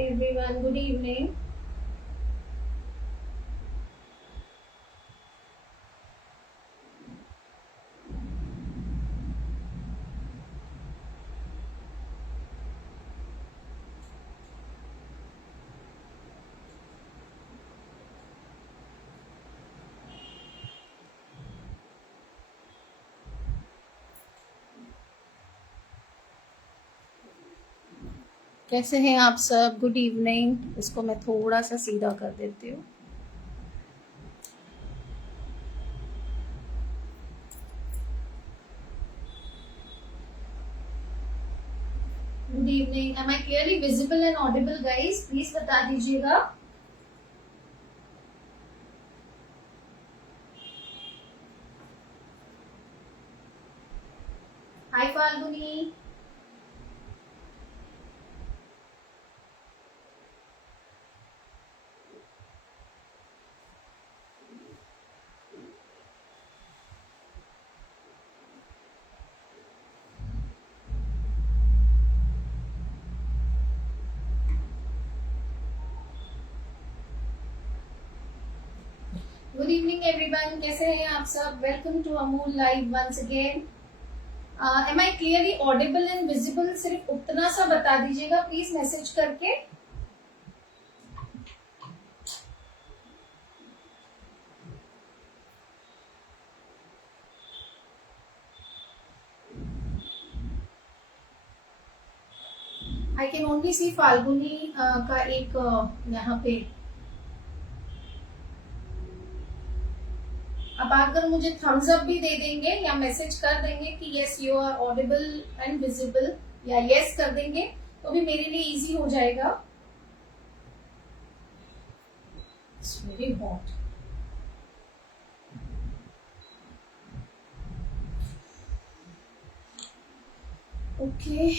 everyone, good evening. कैसे हैं आप सब? Good evening. इसको मैं थोड़ा सा सीधा कर देती हूँ। Good evening. Am I clearly visible and audible guys? Please बता दीजिएगा। Hi Falguni. Good evening everyone, कैसे हैं आप सब? Welcome to Amul live once again. Am I clearly audible and visible? सिर्फ उतना सा बता दीजिएगा प्लीज मैसेज करके। I can only see Falguni का एक यहाँ पे। अब अगर मुझे थम्स अप भी दे देंगे या मैसेज कर देंगे कि yes you are audible and visible, या यस कर देंगे तो भी मेरे लिए इजी हो जाएगा। It's very hot. Okay,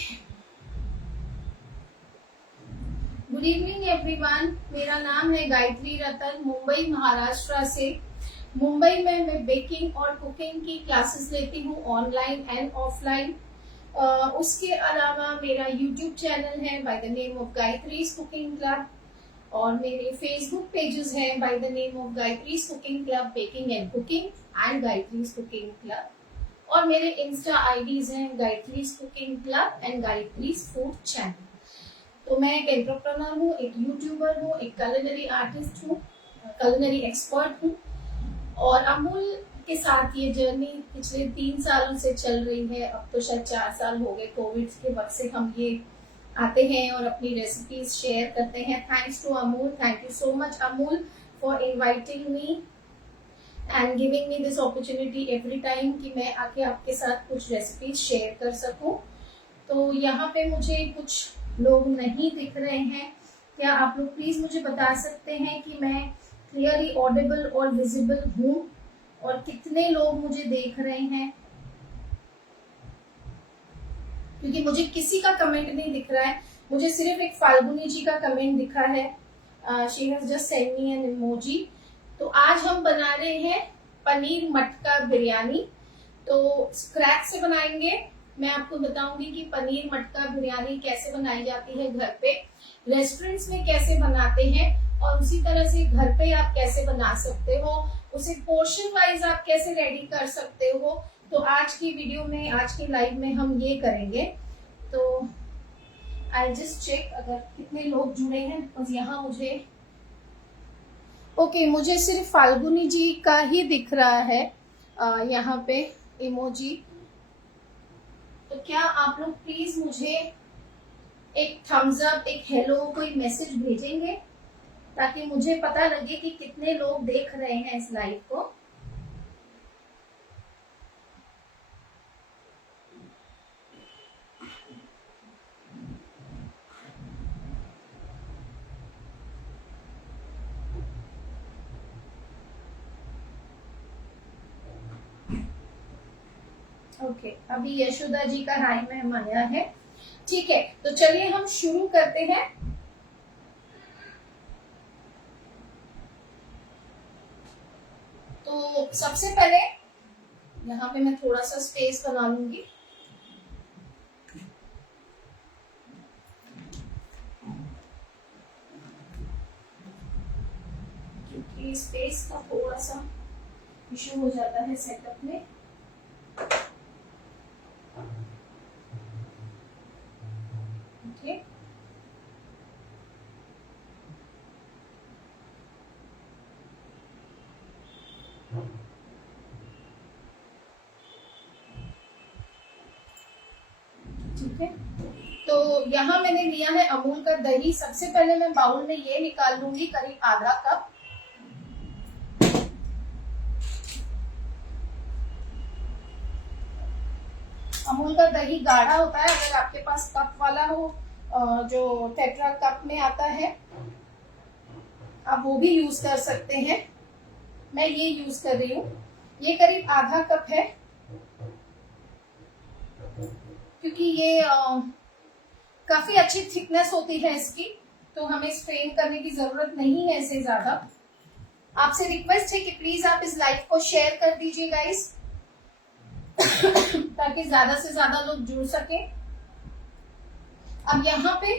good evening everyone. मेरा नाम है गायत्री रतन, मुंबई महाराष्ट्र से। मुंबई में मैं बेकिंग और कुकिंग की क्लासेस लेती हूँ, ऑनलाइन एंड ऑफलाइन। उसके अलावा मेरा यूट्यूब चैनल है by the name of Gayatri's cooking club, और मेरे फेसबुक पेजेस हैं by the name of Gayatri's cooking club baking and cooking and Gayatri's cooking club, और मेरे इंस्टा आईडीज हैं Gayatri's cooking club and Gayatri's food channel. तो मैं एक एंटरप्रेन्योर हूँ, एक यूट्यूबर हूँ, एक कुलिनरी आर्टिस्ट हूँ, कुलिनरी एक्सपर्ट हूँ, और अमूल के साथ ये जर्नी पिछले 3 सालों से चल रही है। अब तो शायद 4 साल हो गए। कोविड के वक्त से हम ये आते हैं और अपनी रेसिपीज शेयर करते हैं। Thanks to Amul, thank you so much Amul for inviting me and giving me this opportunity every time कि मैं आके आपके साथ कुछ रेसिपीज शेयर कर सकूं। तो यहाँ पे मुझे कुछ लोग नहीं दिख रहे हैं। क्या आप लोग प्लीज मुझे बता सकते हैं कि मैं क्लियरली ऑडिबल और विजिबल हूँ, और कितने लोग मुझे देख रहे हैं? क्योंकि मुझे किसी का कमेंट नहीं दिख रहा है, मुझे सिर्फ एक फाल्गुनी जी का कमेंट दिखा है। She has just send me N emoji. तो आज हम बना रहे हैं पनीर मटका बिरयानी। तो स्क्रैच से बनाएंगे। मैं आपको बताऊंगी कि पनीर मटका बिरयानी कैसे बनाई जाती है घर पे, रेस्टोरेंट्स में कैसे बनाते हैं, और उसी तरह से घर पे आप कैसे बना सकते हो, उसे पोर्शन वाइज आप कैसे रेडी कर सकते हो। तो आज की वीडियो में, आज की लाइव में हम ये करेंगे। तो आई जस्ट चेक अगर कितने लोग जुड़े हैं। बस यहाँ मुझे ओके, मुझे सिर्फ फाल्गुनी जी का ही दिख रहा है यहाँ पे इमोजी। तो क्या आप लोग प्लीज मुझे एक थम्स अप, एक हेलो, कोई मैसेज भेजेंगे ताकि मुझे पता लगे कि कितने लोग देख रहे हैं इस लाइव को। ओके, अभी यशोदा जी का हाई मैम आया है। ठीक है, तो चलिए हम शुरू करते हैं। तो सबसे पहले यहाँ पे मैं थोड़ा सा स्पेस बना लूंगी। कभी स्पेस का थोड़ा सा इशू हो जाता है सेटअप में। ओके, ठीक है। तो यहाँ मैंने लिया है अमूल का दही। सबसे पहले मैं बाउल में ये निकाल लूंगी करीब आधा कप। अमूल का दही गाढ़ा होता है, अगर आपके पास कप वाला हो, जो टेट्रा कप में आता है, आप वो भी यूज कर सकते हैं। मैं ये यूज कर रही हूँ। ये करीब आधा कप है, क्योंकि ये काफी अच्छी थिकनेस होती है इसकी, तो हमें स्ट्रेन करने की जरूरत नहीं है इसे ज्यादा। आपसे रिक्वेस्ट है कि प्लीज आप इस लाइव को शेयर कर दीजिए गाइस, ताकि ज्यादा से ज्यादा लोग जुड़ सके। अब यहाँ पे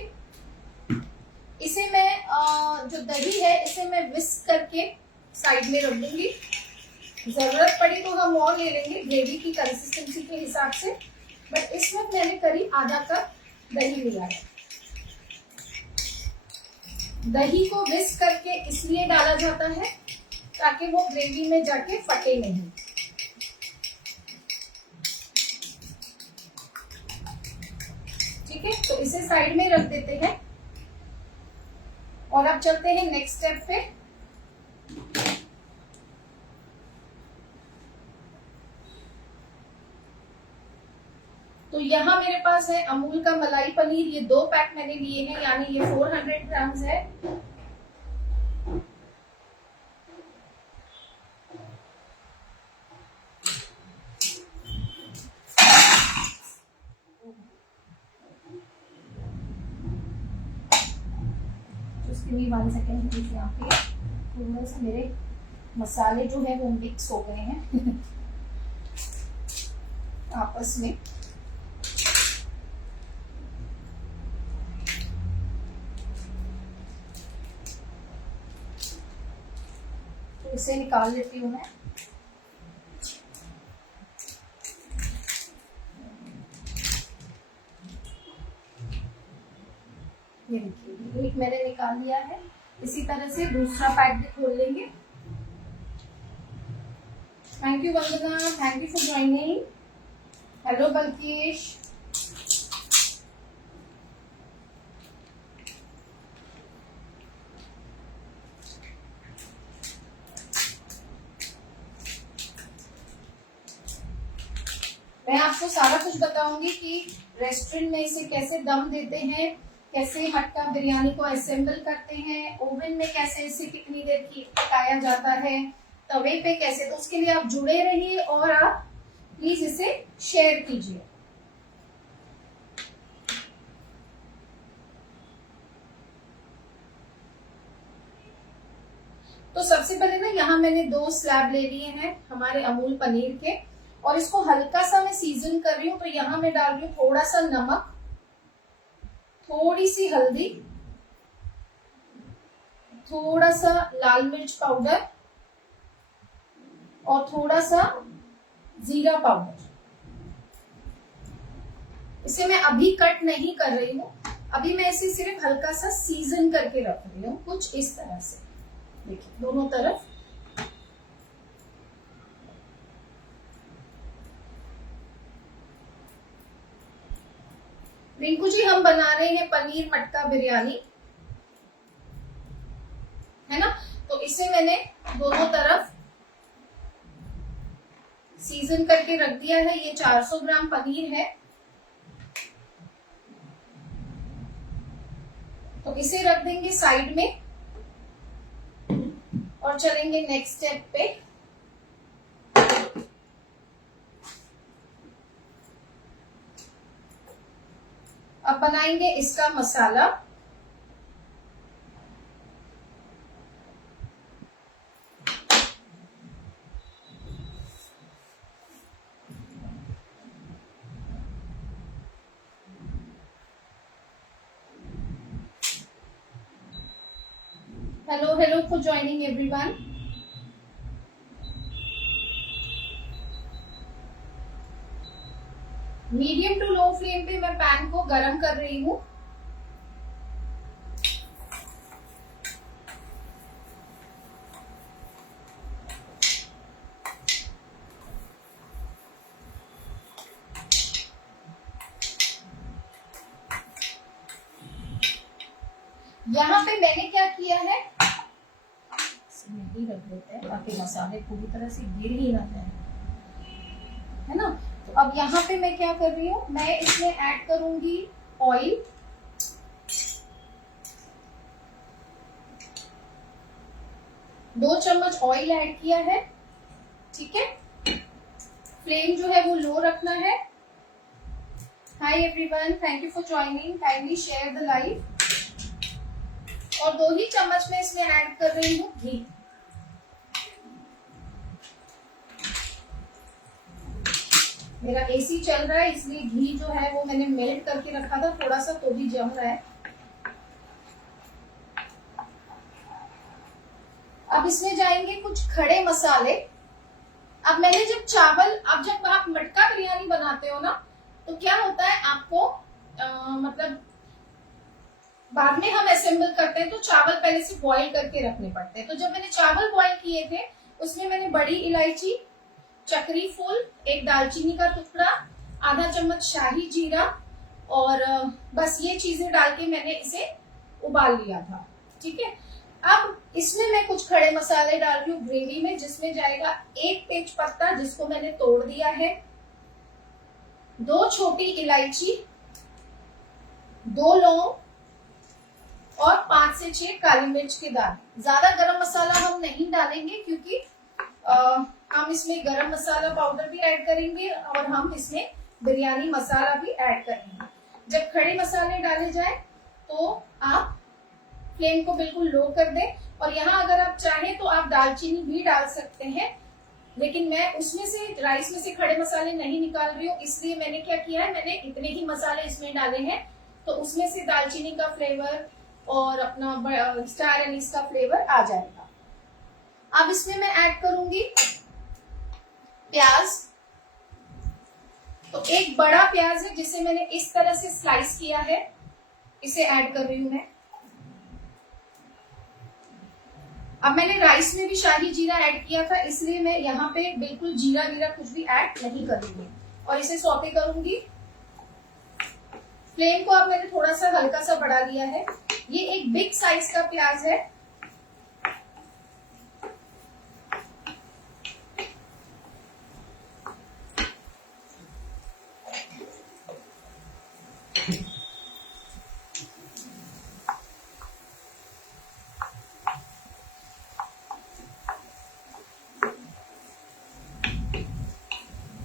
इसे मैं जो दही है इसे मैं विस्क करके साइड में रख दूंगी। जरूरत पड़ी तो हम और ले लेंगे ग्रेवी की कंसिस्टेंसी के हिसाब से, बट इस वक्त मैंने करीब आधा कप दही लिया है। दही को विस्क करके इसलिए डाला जाता है ताकि वो ग्रेवी में जाके फटे नहीं। ठीक है, तो इसे साइड में रख देते हैं और अब चलते हैं नेक्स्ट स्टेप पे। तो यहाँ मेरे पास है अमूल का मलाई पनीर। ये 2 पैक मैंने लिए हैं, यानी ये 400 ग्राम्स है। उसके लिए 1 सेकेंड प्लीज। यहाँ पे थोड़ा सा मेरे मसाले जो है वो मिक्स हो गए हैं आपस में। तो इसे निकाल लेती हूँ मैं। ये देखिए, एक मैंने निकाल लिया है। इसी तरह से दूसरा पैक भी खोल लेंगे। Thank you Vandana, thank you for joining. Hello Balkesh. मैं आपको सारा कुछ बताऊंगी कि रेस्टोरेंट में इसे कैसे दम देते हैं, कैसे मटका बिरयानी को असेंबल करते हैं, ओवन में कैसे इसे कितनी देर की पकाया जाता है, तवे पे कैसे। तो उसके लिए आप जुड़े रहिए और आप प्लीज इसे शेयर कीजिए। तो सबसे पहले ना यहाँ मैंने 2 स्लैब ले लिए हैं हमारे अमूल पनीर के, और इसको हल्का सा मैं सीजन कर रही हूँ। तो यहाँ मैं डाल रही हूँ थोड़ा सा नमक, थोड़ी सी हल्दी, थोड़ा सा लाल मिर्च पाउडर और थोड़ा सा जीरा पाउडर। इसे मैं अभी कट नहीं कर रही हूँ, अभी मैं इसे सिर्फ हल्का सा सीजन करके रख रही हूँ, कुछ इस तरह से। देखिए दोनों तरफ। रिंकू जी, हम बना रहे हैं पनीर मटका बिरयानी, है ना। तो इसे मैंने दोनों तरफ सीजन करके रख दिया है। ये 400 ग्राम पनीर है, तो इसे रख देंगे साइड में और चलेंगे नेक्स्ट स्टेप पे। अब बनाएंगे इसका मसाला। Hello hello for joining everyone. Medium to low flame पे मैं पैन को गरम कर रही हूँ। यहाँ पे मैंने क्या किया है, नहीं रख देते हैं ताकि मसाले पूरी तरह से गिर ही ना जाए, है ना। तो अब यहाँ पे मैं क्या कर रही हूँ, मैं इसमें ऐड करूंगी ऑयल। दो चम्मच ऑयल ऐड किया है, ठीक है। फ्लेम जो है वो लो रखना है। Hi everyone, thank you for joining, kindly share the live. और 2 ही चम्मच में इसमें ऐड कर रही हूँ घी। मेरा एसी चल रहा है इसलिए घी जो है वो मैंने मेल्ट करके रखा था थोड़ा सा, तो भी जम रहा है। अब इसमें जाएंगे कुछ खड़े मसाले। अब मैंने जब आप मटका बिरयानी बनाते हो ना, तो क्या होता है आपको मतलब बाद में हम असेंबल करते हैं तो चावल पहले से बॉईल करके रखने पड़ते हैं। तो जब मैंने चावल बॉईल किए थे उसमें मैंने बड़ी इलायची, चक्री फूल, एक दालचीनी का टुकड़ा, आधा चम्मच शाही जीरा और बस ये चीजें डाल के मैंने इसे उबाल लिया था, ठीक है। अब इसमें मैं कुछ खड़े मसाले डाल रही हूँ ग्रेवी में, जिसमें जाएगा 1 तेज पत्ता जिसको मैंने तोड़ दिया है, 2 छोटी इलायची, 2 लौंग और 5 से 6 काली मिर्च के दाने। ज्यादा गरम मसाला हम नहीं डालेंगे क्योंकि हम इसमें गरम मसाला पाउडर भी ऐड करेंगे और हम इसमें बिरयानी मसाला भी ऐड करेंगे। जब खड़े मसाले डाले जाए तो आप फ्लेम को बिल्कुल लो कर दें। और यहाँ अगर आप चाहें तो आप दालचीनी भी डाल सकते हैं, लेकिन मैं उसमें से राइस में से खड़े मसाले नहीं निकाल रही हूँ, इसलिए मैंने क्या किया है, मैंने इतने ही मसाले इसमें डाले हैं। तो उसमें से दालचीनी का फ्लेवर और अपना स्टार एनीस का फ्लेवर आ जाएगा। अब इसमें मैं ऐड करूंगी प्याज। तो एक बड़ा प्याज है जिसे मैंने इस तरह से स्लाइस किया है, इसे ऐड कर रही हूं मैं। अब मैंने राइस में भी शाही जीरा ऐड किया था, इसलिए मैं यहाँ पे बिल्कुल जीरा वीरा कुछ भी ऐड नहीं करूंगी और इसे सौते करूंगी। फ्लेम को अब मैंने थोड़ा सा हल्का सा बढ़ा लिया है। ये एक बिग साइज का प्याज है।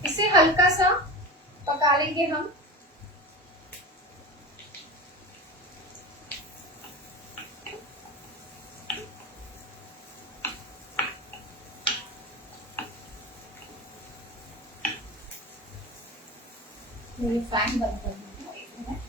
इसे हल्का सा पका लेंगे हम। मेरी फैन बंद कर दूंगी, एक मिनट।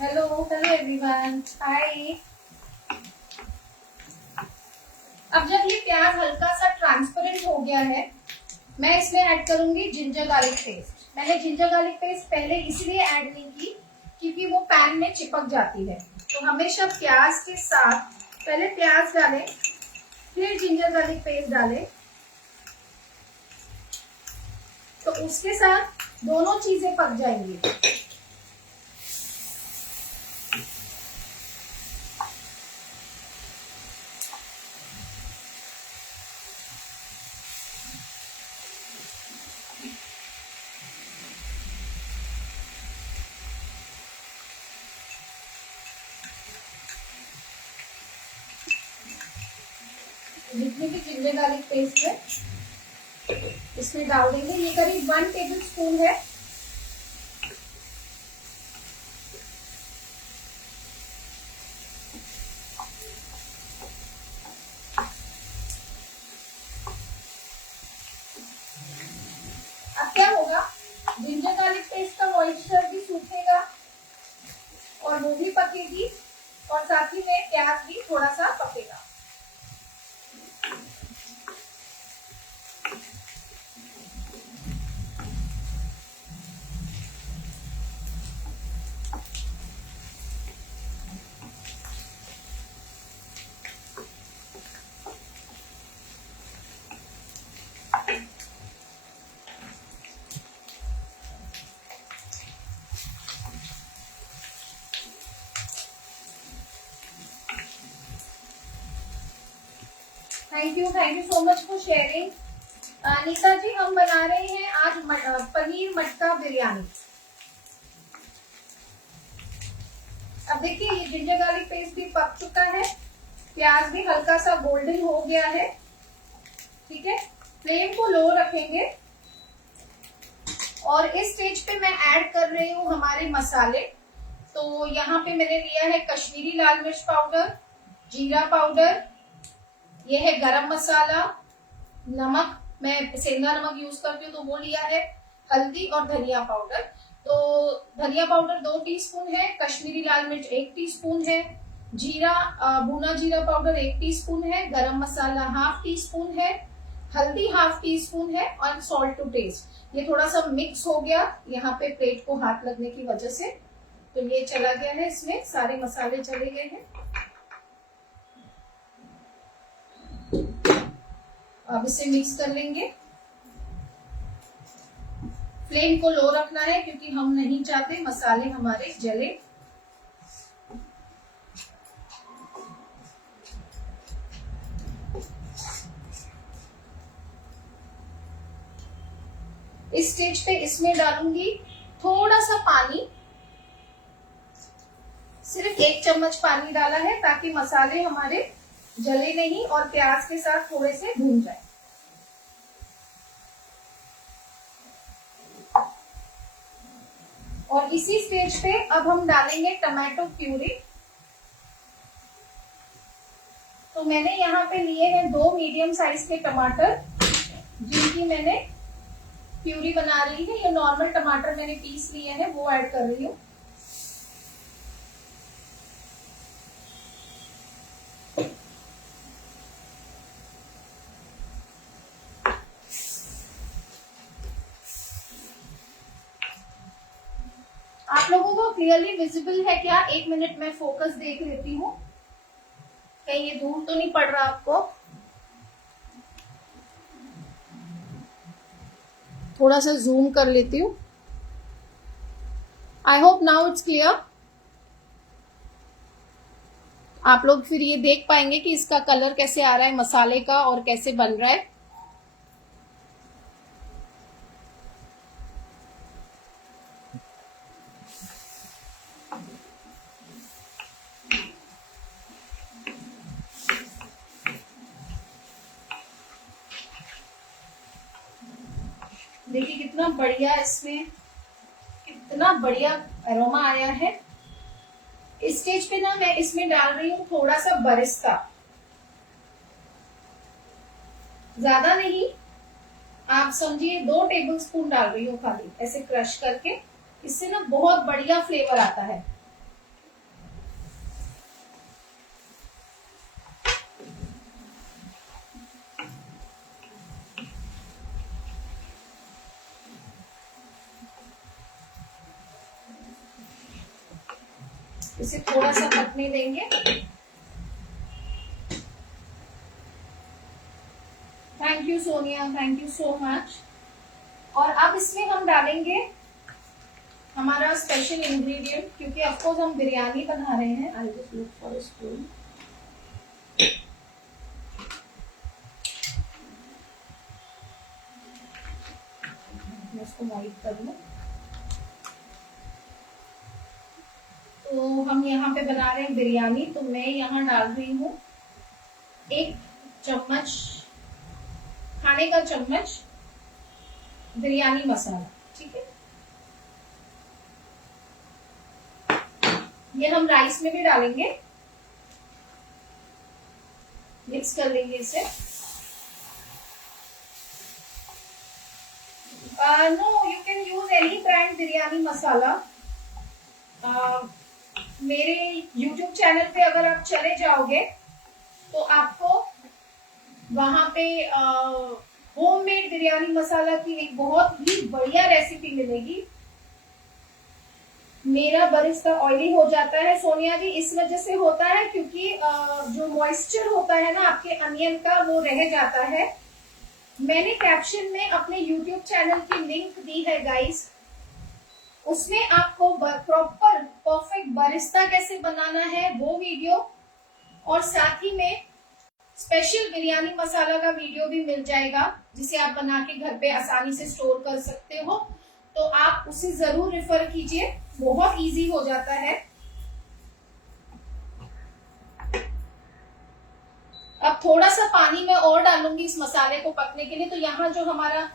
हेलो एवरीवन, हाय। अब जब ये प्याज हल्का सा ट्रांसपेरेंट हो गया है, मैं इसमें ऐड करूंगी जिंजर गार्लिक पेस्ट। मैंने जिंजर गार्लिक पेस्ट पहले इसलिए ऐड नहीं की क्योंकि वो पैन में चिपक जाती है। तो हमेशा प्याज के साथ पहले प्याज डालें, फिर जिंजर गार्लिक पेस्ट डालें, तो उसके साथ दोनों चीजें पक जाएंगी। जितनी भी जिंजर गार्लिक पेस्ट है इसमें डाल देंगे। ये करीब 1 टेबल स्पून है। अब क्या होगा, जिंजर गार्लिक पेस्ट का मॉइस्चर भी सूखेगा और वो भी पकेगी और साथ ही में प्याज भी थोड़ा सा पकेगा। Thank you so much for sharing. Neeta ji, हम बना रहे हैं आज पनीर मटका बिरयानी। अब देखिए, ये जिंजर गार्लिक पेस्ट भी पक चुका है, प्याज भी हल्का सा गोल्डन हो गया है। ठीक है, फ्लेम को लो रखेंगे और इस स्टेज पे मैं ऐड कर रही हूँ हमारे मसाले। तो यहाँ पे मैंने लिया है कश्मीरी लाल मिर्च पाउडर, जीरा पाउडर, ये है गरम मसाला, नमक, मैं सेंधा नमक यूज करती हूँ तो वो लिया है, हल्दी और धनिया पाउडर। तो धनिया पाउडर 2 टीस्पून है, कश्मीरी लाल मिर्च 1 टीस्पून है, जीरा भुना जीरा पाउडर 1 टीस्पून है, गरम मसाला ½ टीस्पून है, हल्दी ½ टीस्पून है और सॉल्ट टू टेस्ट। ये थोड़ा सा मिक्स हो गया यहाँ पे प्लेट को हाथ लगने की वजह से, तो ये चला गया है, इसमें सारे मसाले चले गए हैं। अब इसे मिक्स कर लेंगे। फ्लेम को लो रखना है क्योंकि हम नहीं चाहते मसाले हमारे जले। इस स्टेज पे इसमें डालूंगी थोड़ा सा पानी, सिर्फ 1 चम्मच पानी डाला है ताकि मसाले हमारे जले नहीं और प्याज के साथ थोड़े से भून जाए। और इसी स्टेज पे अब हम डालेंगे टमाटो प्यूरी। तो मैंने यहाँ पे लिए हैं 2 मीडियम साइज के टमाटर, जिनकी मैंने प्यूरी बना रही है। ये नॉर्मल टमाटर मैंने पीस लिए हैं, वो ऐड कर रही हूँ। आप लोगों को क्लियरली विजिबल है क्या? 1 मिनट में फोकस देख लेती हूँ, कहीं ये दूर तो नहीं पड़ रहा आपको। थोड़ा सा जूम कर लेती हूँ। I hope now it's clear. आप लोग फिर ये देख पाएंगे कि इसका कलर कैसे आ रहा है मसाले का और कैसे बन रहा है। देखिए कितना बढ़िया, इसमें कितना बढ़िया अरोमा आया है। इस स्टेज पे ना मैं इसमें डाल रही हूँ थोड़ा सा बरिस्ता, ज्यादा नहीं, आप समझिए 2 टेबलस्पून डाल रही हूँ खाली, ऐसे क्रश करके। इससे ना बहुत बढ़िया फ्लेवर आता है। इसे थोड़ा सा पकने देंगे। Thank you Sonia, thank you so much. और अब इसमें हम डालेंगे हमारा स्पेशल इंग्रेडिएंट, क्योंकि ऑफकोर्स हम बिरयानी बना रहे हैं। I just look for a spoon. मैं इसको वाइट कर लूं। तो हम यहाँ पे बना रहे हैं बिरयानी, तो मैं यहाँ डाल रही हूँ 1 चम्मच, खाने का चम्मच बिरयानी मसाला। ठीक है, ये हम राइस में भी डालेंगे। मिक्स कर लेंगे इसे। No, you can use any brand biryani masala. मेरे YouTube चैनल पे अगर आप चले जाओगे तो आपको वहां पे होममेड बिरयानी मसाला की एक बहुत ही बढ़िया रेसिपी मिलेगी। मेरा बरिस्ता ऑयली हो जाता है सोनिया जी, इस वजह से होता है क्योंकि जो मॉइस्चर होता है ना आपके अनियन का, वो रह जाता है। मैंने कैप्शन में अपने YouTube चैनल की लिंक दी है गाइस, उसमें आपको प्रॉपर परफेक्ट बरिस्ता कैसे बनाना है वो वीडियो, और साथ ही में स्पेशल बिरयानी मसाला का वीडियो भी मिल जाएगा, जिसे आप बना के घर पे आसानी से स्टोर कर सकते हो। तो आप उसे जरूर रेफर कीजिए, बहुत इजी हो जाता है। अब थोड़ा सा पानी मैं और डालूंगी इस मसाले को पकने के लिए। तो यहाँ जो हमारा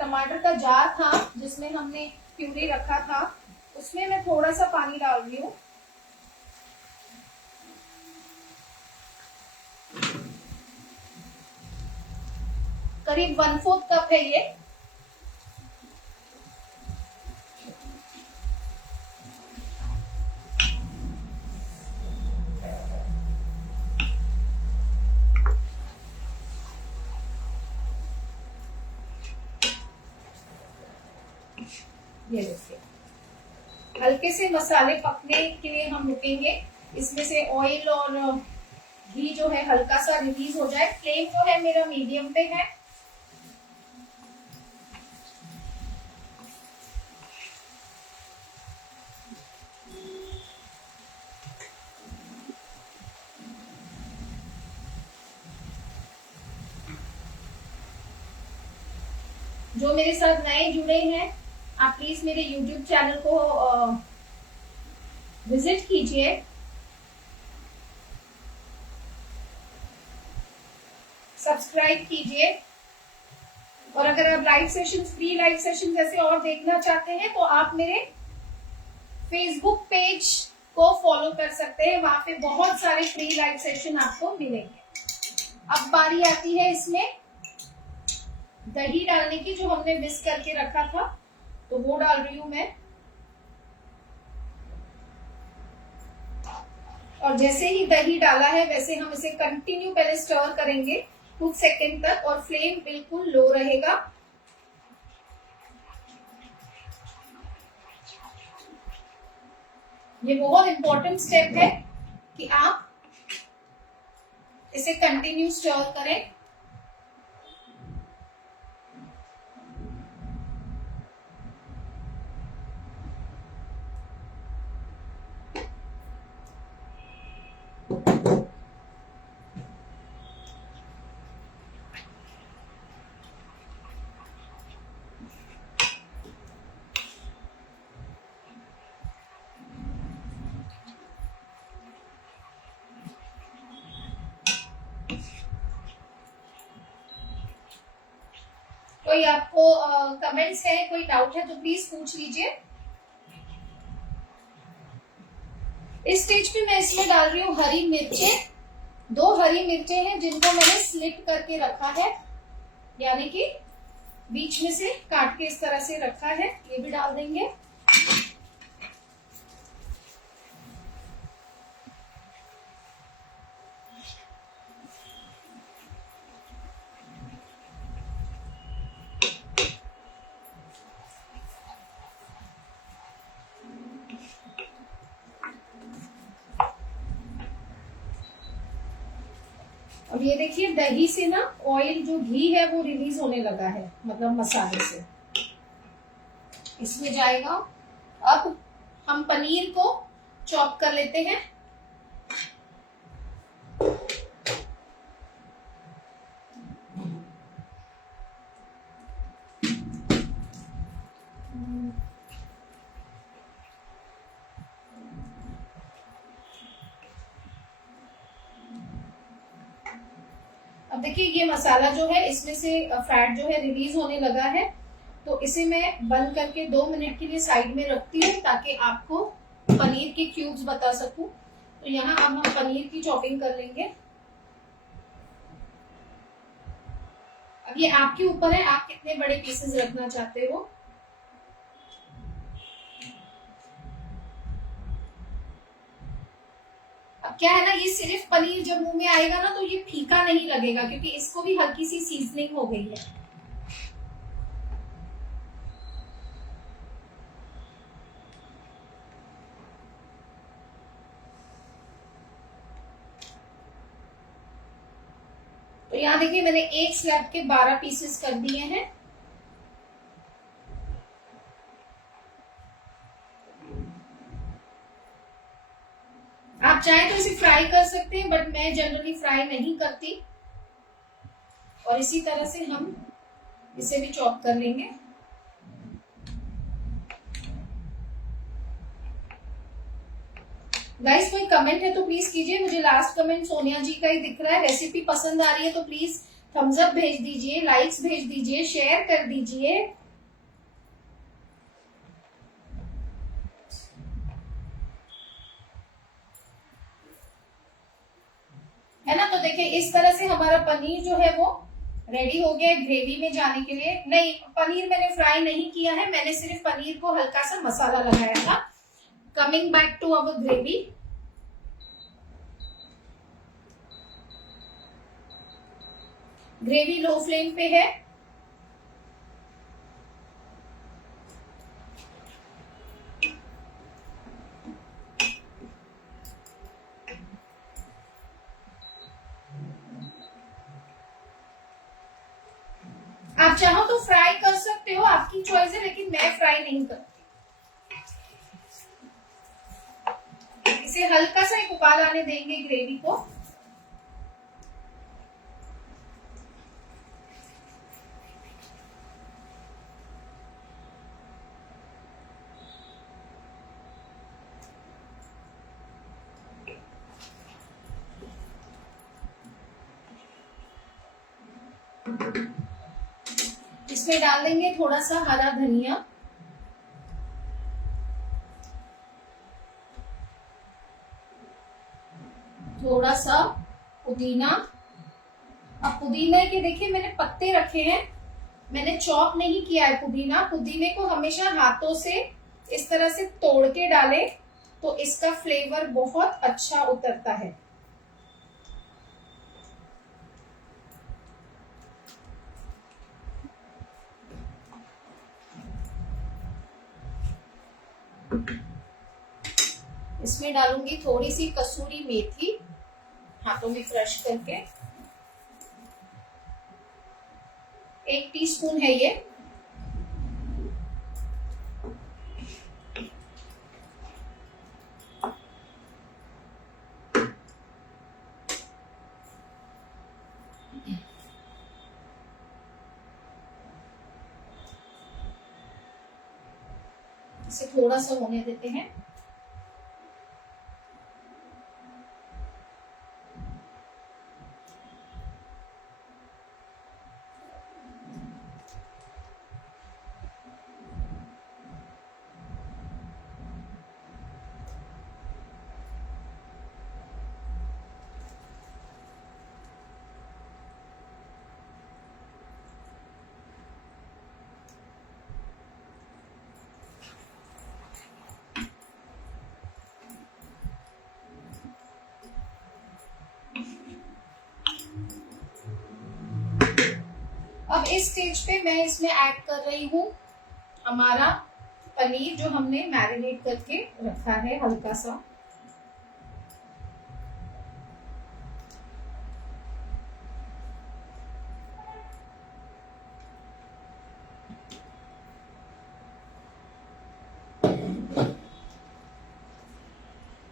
टमाटर का जार था जिसमें हमने प्यूरी रखा था, उसमें मैं थोड़ा सा पानी डाल रही हूँ। करीब 1/4 कप है ये। ये देखिए, हल्के से मसाले पकने के लिए हम रुकेंगे, इसमें से ऑयल और घी जो है हल्का सा रिलीज हो जाए। फ्लेम जो है मेरा मीडियम पे है। जो मेरे साथ नए जुड़े हैं, आप प्लीज मेरे YouTube चैनल को विजिट कीजिए, सब्सक्राइब कीजिए। और अगर आप live sessions, free live sessions ऐसे और देखना चाहते हैं तो आप मेरे फेसबुक पेज को फॉलो कर सकते हैं, वहां पे बहुत सारे फ्री लाइव सेशन आपको मिलेंगे। अब बारी आती है इसमें दही डालने की, जो हमने मिक्स करके रखा था, तो वो डाल रही हूं मैं। और जैसे ही दही डाला है वैसे हम इसे कंटिन्यू पहले स्टर करेंगे कुछ सेकंड तक, और फ्लेम बिल्कुल लो रहेगा। ये बहुत इंपॉर्टेंट स्टेप है कि आप इसे कंटिन्यू स्टर करें। कोई आपको कमेंट्स है, कोई डाउट है तो प्लीज पूछ लीजिए। इस स्टेज पे मैं इसमें डाल रही हूँ हरी मिर्चें। 2 हरी मिर्चें हैं जिनको मैंने स्लिट करके रखा है, यानी कि बीच में से काट के इस तरह से रखा है, ये भी डाल देंगे। अब ये देखिए, दही से ना ऑयल, जो घी है वो रिलीज होने लगा है, मतलब मसाले से इसमें जाएगा। अब हम पनीर को चॉप कर लेते हैं। अब देखिए, ये मसाला जो है इसमें से फैट जो है रिलीज होने लगा है, तो इसे मैं बंद करके 2 मिनट के लिए साइड में रखती हूँ ताकि आपको पनीर के क्यूब्स बता सकूं। तो यहाँ अब हम पनीर की चॉपिंग कर लेंगे। अब ये आपके ऊपर है, आप कितने बड़े पीसेस रखना चाहते हो। क्या है ना, ये सिर्फ पनीर जब मुंह में आएगा ना तो ये फीका नहीं लगेगा, क्योंकि इसको भी हल्की सी सीजनिंग हो गई है। तो यहाँ देखिए मैंने एक स्लैब के 12 पीसेस कर दिए हैं। आप चाहे तो इसे फ्राई कर सकते हैं, बट मैं जनरली फ्राई नहीं करती। और इसी तरह से हम इसे भी चॉप कर लेंगे। गाइस कोई कमेंट है तो प्लीज कीजिए। मुझे लास्ट कमेंट सोनिया जी का ही दिख रहा है। रेसिपी पसंद आ रही है तो प्लीज थम्स अप भेज दीजिए, लाइक्स भेज दीजिए, शेयर कर दीजिए। है ना। तो देखिए इस तरह से हमारा पनीर जो है वो रेडी हो गया है ग्रेवी में जाने के लिए। नहीं, पनीर मैंने फ्राई नहीं किया है, मैंने सिर्फ पनीर को हल्का सा मसाला लगाया था। Coming back to our gravy. Gravy low flame पे है। आप चाहो तो फ्राई कर सकते हो, आपकी चॉइस है, लेकिन मैं फ्राई नहीं करती। इसे हल्का सा एक उबाल आने देंगे ग्रेवी को। इसमें डाल देंगे थोड़ा सा हरा धनिया, थोड़ा सा पुदीना। अब पुदीने के देखिए मैंने पत्ते रखे हैं, मैंने चॉप नहीं किया है पुदीना। पुदीने को हमेशा हाथों से इस तरह से तोड़ के डालें तो इसका फ्लेवर बहुत अच्छा उतरता है। इसमें डालूंगी थोड़ी सी कसूरी मेथी, हाथों में क्रश करके। 1 टीस्पून है ये। इसे थोड़ा सा होने देते हैं। अब इस स्टेज पे मैं इसमें ऐड कर रही हूँ हमारा पनीर जो हमने मैरिनेट करके रखा है हल्का सा।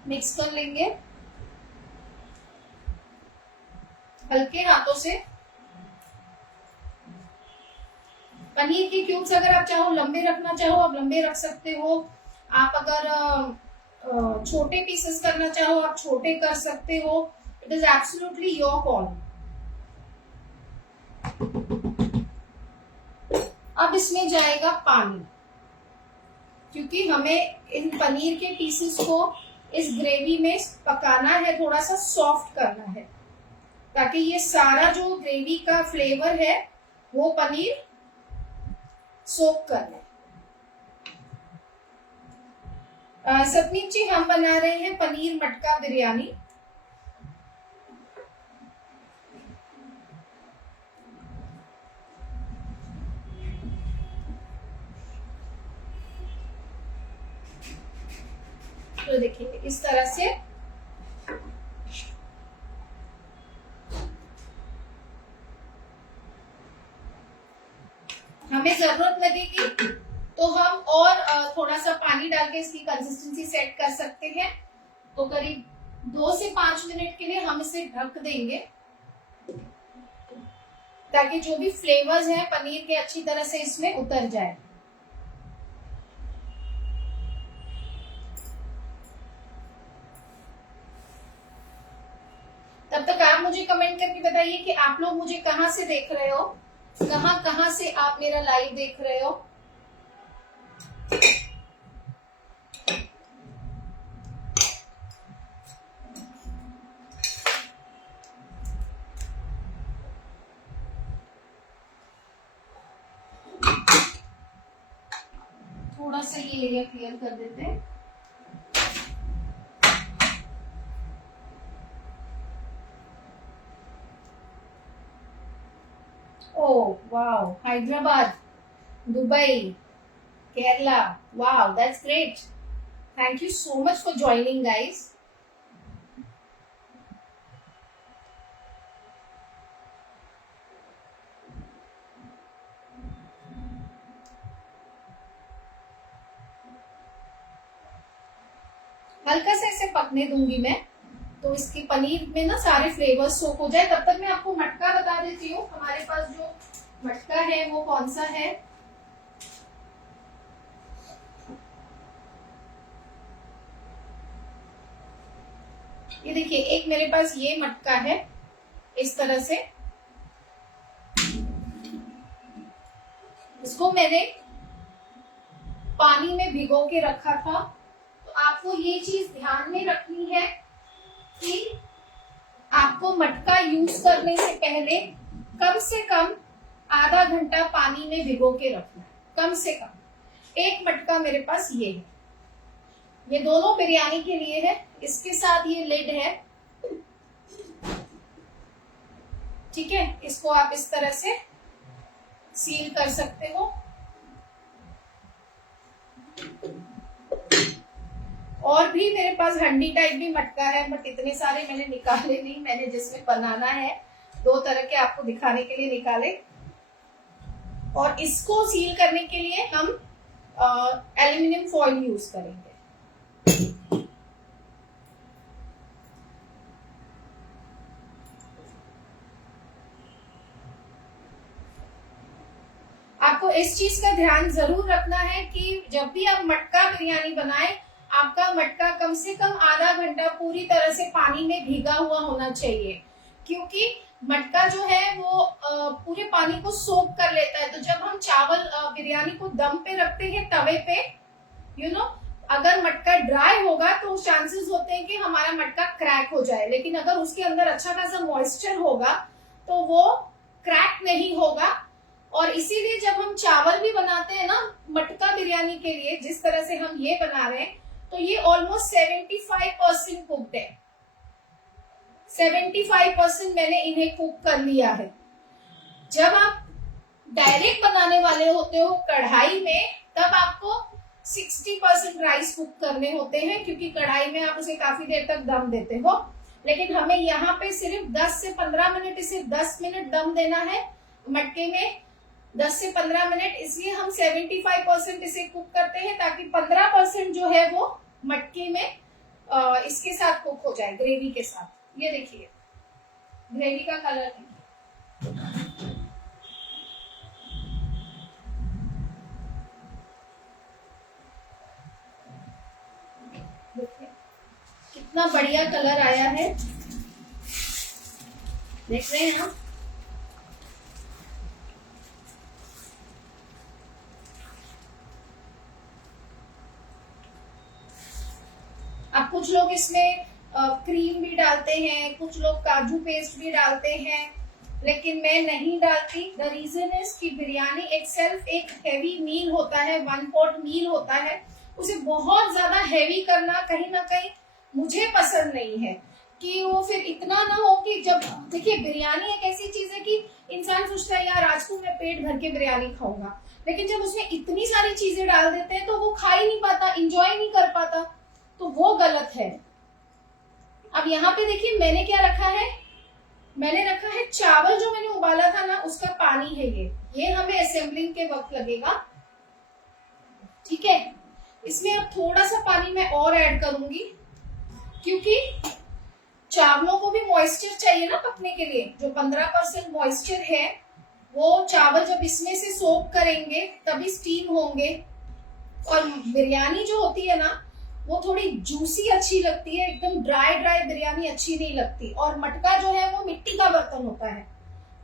मिक्स कर लेंगे हल्के हाथों से। पनीर के क्यूब्स अगर आप चाहो लंबे रखना चाहो आप लंबे रख सकते हो। आप अगर छोटे पीसेस करना चाहो आप छोटे कर सकते हो। It is absolutely your call. अब इसमें जाएगा पानी, क्योंकि हमें इन पनीर के पीसेस को इस ग्रेवी में पकाना है, थोड़ा सा सॉफ्ट करना है, ताकि ये सारा जो ग्रेवी का फ्लेवर है वो पनीर सोक कर ले। सतनीत जी हम बना रहे हैं पनीर मटका बिरयानी। तो देखिए इस तरह से हमें जरूरत लगेगी तो हम और थोड़ा सा पानी डाल के इसकी कंसिस्टेंसी सेट कर सकते हैं। तो करीब 2 से 5 मिनट के लिए हम इसे ढक देंगे ताकि जो भी फ्लेवर्स हैं पनीर के अच्छी तरह से इसमें उतर जाए। तब तक आप मुझे कमेंट करके बताइए कि आप लोग मुझे कहाँ से देख रहे हो, कहाँ से आप मेरा लाइव देख रहे हो। थोड़ा सा ये एरिया क्लियर कर देते हैं। Oh, wow. Hyderabad, Dubai, Kerala. Wow, that's great. Thank you so much for joining, guys. हल्का सा इसे पकने दूंगी मैं, तो इसकी पनीर में ना सारे फ्लेवर्स सोक हो जाए। तब तक मैं आपको मटका बता देती हूँ। हमारे पास जो मटका है वो कौन सा है। ये देखिए, एक मेरे पास ये मटका है इस तरह से। इसको मैंने पानी में भिगो के रखा था। तो आपको ये चीज ध्यान में रखनी है कि आपको मटका यूज करने से पहले कम से कम आधा घंटा पानी में भिगो के रखना है, कम से कम। एक मटका मेरे पास ये है, ये दोनों बिरयानी के लिए है। इसके साथ ये लिड है, ठीक है। इसको आप इस तरह से सील कर सकते हो। और भी मेरे पास हंडी टाइप भी मटका है, बट इतने सारे मैंने निकाले नहीं। मैंने जिसमें बनाना है 2 तरह के आपको दिखाने के लिए निकाले। और इसको सील करने के लिए हम एल्यूमिनियम फॉइल यूज करेंगे। आपको इस चीज का ध्यान जरूर रखना है कि जब भी आप मटका बिरयानी बनाएं, आपका मटका कम से कम आधा घंटा पूरी तरह से पानी में भीगा हुआ होना चाहिए, क्योंकि मटका जो है वो पूरे पानी को सोक कर लेता है। तो जब हम चावल बिरयानी को दम पे रखते हैं तवे पे, अगर मटका ड्राई होगा तो चांसेस होते हैं कि हमारा मटका क्रैक हो जाए। लेकिन अगर उसके अंदर अच्छा खासा मॉइस्चर होगा तो वो क्रैक नहीं होगा। और इसीलिए जब हम चावल भी बनाते हैं ना मटका बिरयानी के लिए, जिस तरह से हम ये बना रहे हैं, तो ये ऑलमोस्ट 75% कुक्ड है। 75% मैंने इन्हें कुक कर लिया है। जब आप डायरेक्ट बनाने वाले होते हो कढ़ाई में, तब आपको 60% राइस कुक करने होते हैं, क्योंकि कढ़ाई में आप उसे काफी देर तक दम देते हो। लेकिन हमें यहाँ पे सिर्फ 10 से 15 मिनट, इसे 10 मिनट दम देना है मटके में, 10 से 15 मिनट। इसलिए हम 75% इसे कुक करते हैं, ताकि 15% जो है वो मटके में इसके साथ कुक हो जाए, ग्रेवी के साथ। ये देखिए ग्रेवी का कलर देखिए कितना बढ़िया कलर आया है, देख रहे हैं ना। अब कुछ लोग इसमें क्रीम भी डालते हैं, कुछ लोग काजू पेस्ट भी डालते हैं, लेकिन मैं नहीं डालती। द रीजन इज कि बिरयानी एक सेल्फ एक हैवी मील होता है, 1 पॉट मील होता है। उसे बहुत ज्यादा हैवी करना कहीं ना कहीं मुझे पसंद नहीं है, कि वो फिर इतना ना हो कि जब देखिए बिरयानी एक ऐसी चीज है कि इंसान सोचता है यार आज को मैं पेट भर के बिरयानी खाऊंगा, लेकिन जब उसमें इतनी सारी चीजें डाल देते हैं तो वो खा ही नहीं पाता, इंजॉय नहीं कर पाता। तो वो गलत है। अब यहाँ पे देखिए मैंने क्या रखा है, मैंने रखा है चावल जो मैंने उबाला था ना उसका पानी है ये हमें असेंबलिंग के वक्त लगेगा। ठीक है, इसमें अब थोड़ा सा पानी मैं और ऐड करूंगी क्योंकि चावलों को भी मॉइस्चर चाहिए ना पकने के लिए। जो 15% मॉइस्चर है वो चावल जब इसमें से सोक करेंगे तभी स्टीम होंगे। और बिरयानी जो होती है ना वो थोड़ी जूसी अच्छी लगती है, एकदम ड्राई ड्राई बिरयानी अच्छी नहीं लगती। और मटका जो है वो मिट्टी का बर्तन होता है,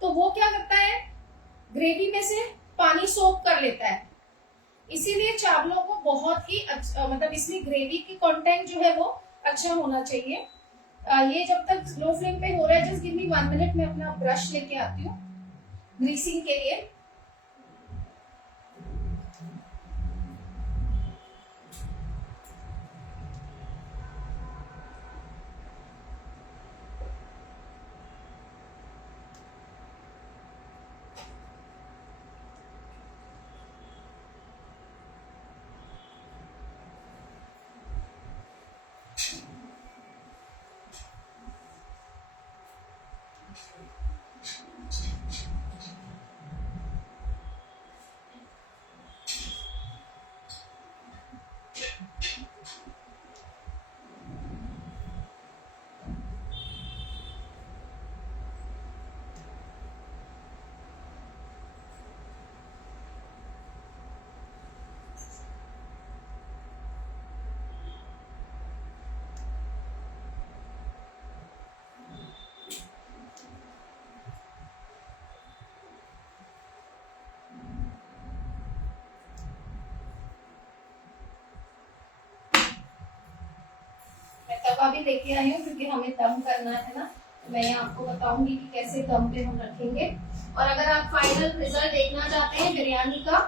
तो वो क्या करता है ग्रेवी में से पानी सोक कर लेता है। इसीलिए चावलों को बहुत ही अच्छा, मतलब इसमें ग्रेवी की कंटेंट जो है वो अच्छा होना चाहिए। ये जब तक लो फ्लेम पे हो रहा है, जस्ट गिव मी 1 मिनट, मैं अपना ब्रश लेके आती हूँ ग्रीसिंग के लिए। तवा भी लेके आई हूँ क्योंकि हमें दम करना है ना, तो मैं आपको बताऊंगी कि कैसे दम पे हम रखेंगे। और अगर आप फाइनल रिजल्ट देखना चाहते हैं बिरयानी का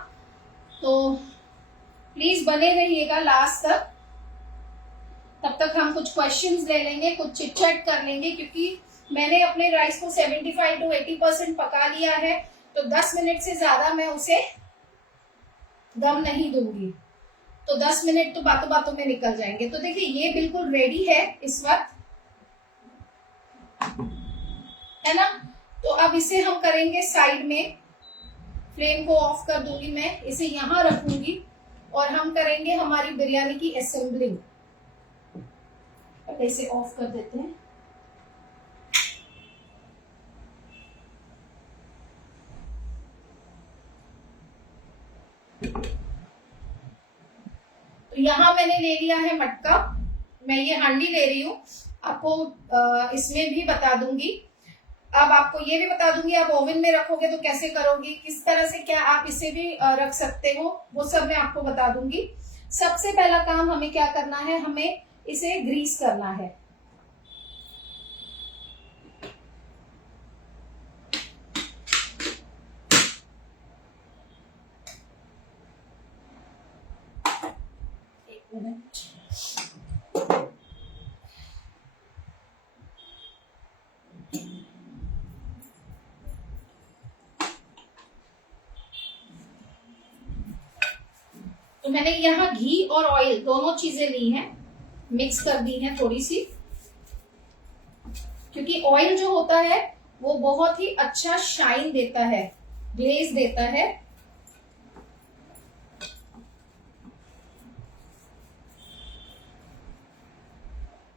तो प्लीज बने रहिएगा लास्ट तक। तब तक हम कुछ क्वेश्चंस ले लेंगे, कुछ चिट चैट कर लेंगे, क्योंकि मैंने अपने राइस को 75 to 80% पका लिया है, तो 10 मिनट से ज्यादा मैं उसे दम नहीं दूंगी। तो 10 मिनट तो बातों बातों में निकल जाएंगे। तो देखिए ये बिल्कुल रेडी है इस वक्त, है ना। तो अब इसे हम करेंगे साइड में, फ्लेम को ऑफ कर दूंगी मैं, इसे यहां रखूंगी और हम करेंगे हमारी बिरयानी की असेंबलिंग। इसे ऑफ कर देते हैं। तो यहाँ मैंने ले लिया है मटका, मैं ये हांडी ले रही हूँ, आपको इसमें भी बता दूंगी। अब आपको ये भी बता दूंगी आप ओवन में रखोगे तो कैसे करोगी, किस तरह से क्या आप इसे भी रख सकते हो, वो सब मैं आपको बता दूंगी। सबसे पहला काम हमें क्या करना है, हमें इसे ग्रीस करना है। तो मैंने यहाँ घी और ऑयल दोनों चीजें ली हैं, मिक्स कर दी हैं थोड़ी सी, क्योंकि ऑयल जो होता है वो बहुत ही अच्छा शाइन देता है, ग्लेज देता है।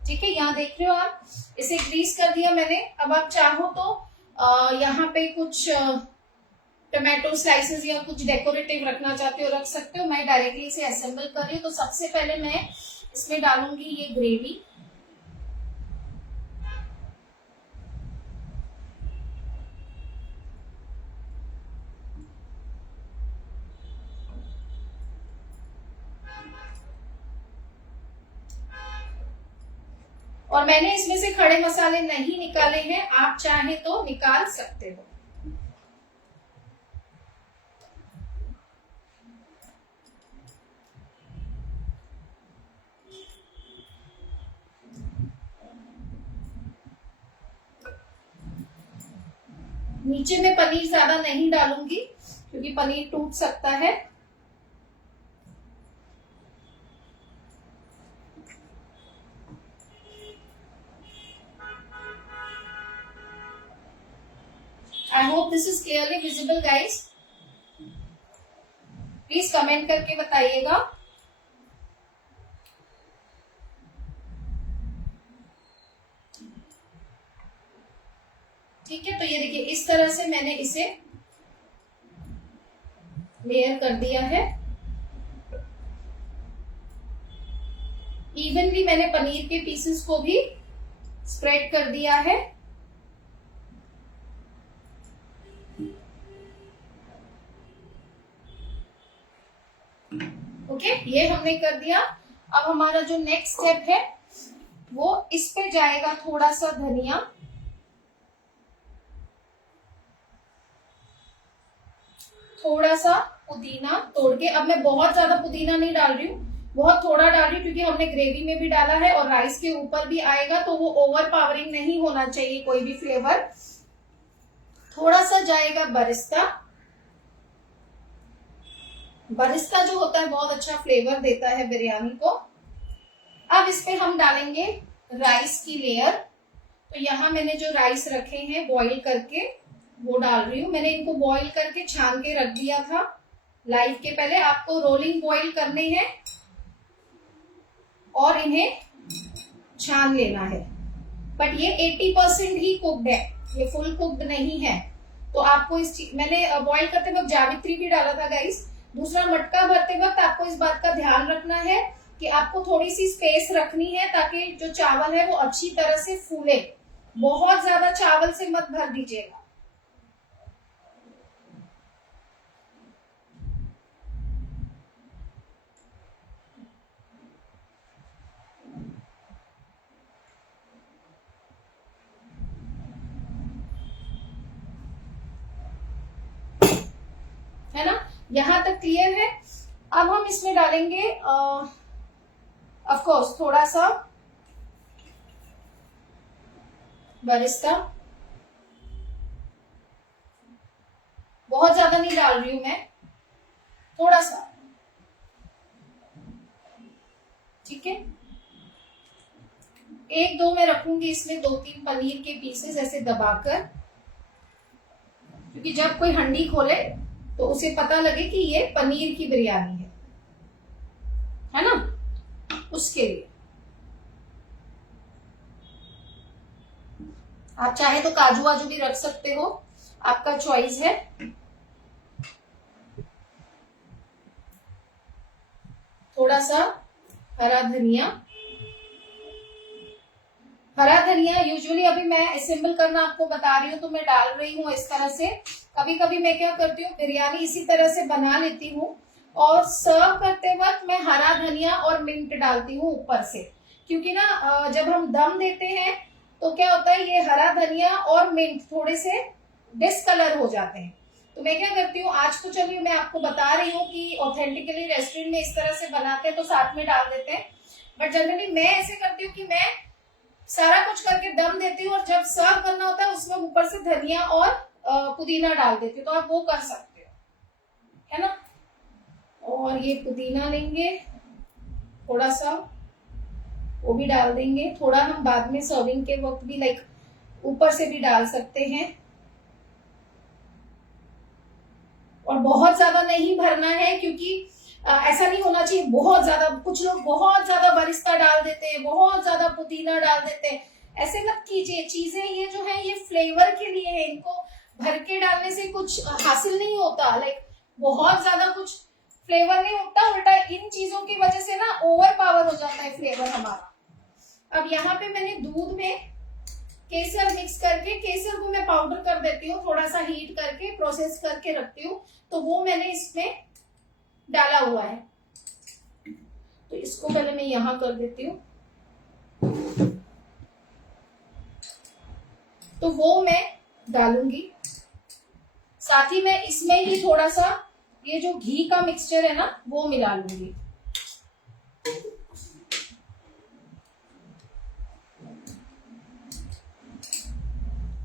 ठीक है, यहाँ देख रहे हो आप, इसे ग्रीस कर दिया मैंने। अब आप चाहो तो यहाँ पे कुछ टमाटो स्लाइसेस या कुछ डेकोरेटिव रखना चाहते हो रख सकते हो। मैं डायरेक्टली इसे असेंबल कर रही हूँ। तो सबसे पहले मैं इसमें डालूंगी ये ग्रेवी। और मैंने इसमें से खड़े मसाले नहीं निकाले हैं, आप चाहे तो निकाल सकते हो। नीचे में पनीर ज्यादा नहीं डालूंगी क्योंकि पनीर टूट सकता है। This is clearly visible guys, please comment करके बताइएगा। ठीक है, तो ये देखिए इस तरह से मैंने इसे लेयर कर दिया है। इवनली मैंने पनीर के पीसेस को भी स्प्रेड कर दिया है। ओके, ये हमने कर दिया। अब हमारा जो नेक्स्ट स्टेप है वो इस पे जाएगा थोड़ा सा धनिया, थोड़ा सा पुदीना तोड़ के। अब मैं बहुत ज्यादा पुदीना नहीं डाल रही हूँ, बहुत थोड़ा डाल रही हूँ, क्योंकि हमने ग्रेवी में भी डाला है और राइस के ऊपर भी आएगा, तो वो ओवर पावरिंग नहीं होना चाहिए कोई भी फ्लेवर। थोड़ा सा जाएगा बरिस्ता। बरिस्ता जो होता है बहुत अच्छा फ्लेवर देता है बिरयानी को। अब इस पे हम डालेंगे राइस की लेयर। तो यहाँ मैंने जो राइस रखे हैं बॉईल करके वो डाल रही हूँ। मैंने इनको बॉईल करके छान के रख दिया था लाइव के पहले। आपको रोलिंग बॉईल करने हैं और इन्हें छान लेना है। बट ये 80% ही कुक्ड है, ये फुल कुक्ड नहीं है। तो आपको मैंने बॉईल करते वक्त जावित्री भी डाला था गाइस। दूसरा, मटका भरते वक्त आपको इस बात का ध्यान रखना है कि आपको थोड़ी सी स्पेस रखनी है ताकि जो चावल है वो अच्छी तरह से फूले। बहुत ज्यादा चावल से मत भर दीजिएगा। है ना, यहां तक क्लियर है। अब हम इसमें डालेंगे ऑफ कोर्स थोड़ा सा बरिस्ता। बहुत ज्यादा नहीं डाल रही हूं मैं, थोड़ा सा। ठीक है, एक दो मैं रखूंगी इसमें, 2-3 पनीर के पीसेस ऐसे दबाकर, क्योंकि जब कोई हंडी खोले तो उसे पता लगे कि ये पनीर की बिरयानी है ना, उसके लिए। आप चाहे तो काजू वाजू भी रख सकते हो, आपका चॉइस है। थोड़ा सा हरा धनिया। हरा धनिया यूजुअली अभी मैं असेंबल करना आपको बता रही हूँ तो मैं डाल रही हूँ इस तरह से। कभी कभी मैं क्या करती हूँ, बिरयानी इसी तरह से बना लेती हूँ और सर्व करते वक्त मैं हरा धनिया और मिंट डालती हूँ ऊपर से, क्योंकि ना जब हम दम देते हैं तो क्या होता है, ये हरा धनिया और मिंट थोड़े से डिसकलर हो जाते हैं। तो मैं क्या करती हूँ, आज तो चलिए मैं आपको बता रही हूँ कि ऑथेंटिकली रेस्टोरेंट में इस तरह से बनाते हैं तो साथ में डाल देते हैं, बट जनरली मैं ऐसे करती हूँ कि मैं सारा कुछ करके दम देती हूँ और जब सर्व करना होता है उसमें ऊपर से धनिया और पुदीना डाल देती हूँ। तो आप वो कर सकते हो, है ना। और ये पुदीना लेंगे थोड़ा सा, वो भी डाल देंगे। थोड़ा हम बाद में सर्विंग के वक्त भी लाइक ऊपर से भी डाल सकते हैं। और बहुत ज्यादा नहीं भरना है, क्योंकि ऐसा नहीं होना चाहिए बहुत ज्यादा। कुछ लोग बहुत ज्यादा बरिस्ता डाल देते हैं, बहुत ज्यादा पुदीना डाल देते हैं, ऐसे मत कीजिए। चीजें ये जो है ये फ्लेवर के लिए है, इनको भर के डालने से कुछ हासिल नहीं होता। लाइक बहुत ज्यादा कुछ फ्लेवर नहीं होता, उल्टा इन चीजों की वजह से ना ओवर पावर हो जाता है फ्लेवर हमारा। अब यहाँ पे मैंने दूध में केसर मिक्स करके, केसर को मैं पाउडर कर देती हूँ, थोड़ा सा हीट करके प्रोसेस करके रखती हूँ, तो वो मैंने इसमें डाला हुआ है। तो इसको पहले मैं यहां कर देती हूँ, तो वो मैं डालूंगी। साथ ही मैं इसमें ही थोड़ा सा ये जो घी का मिक्सचर है ना वो मिला लूंगी।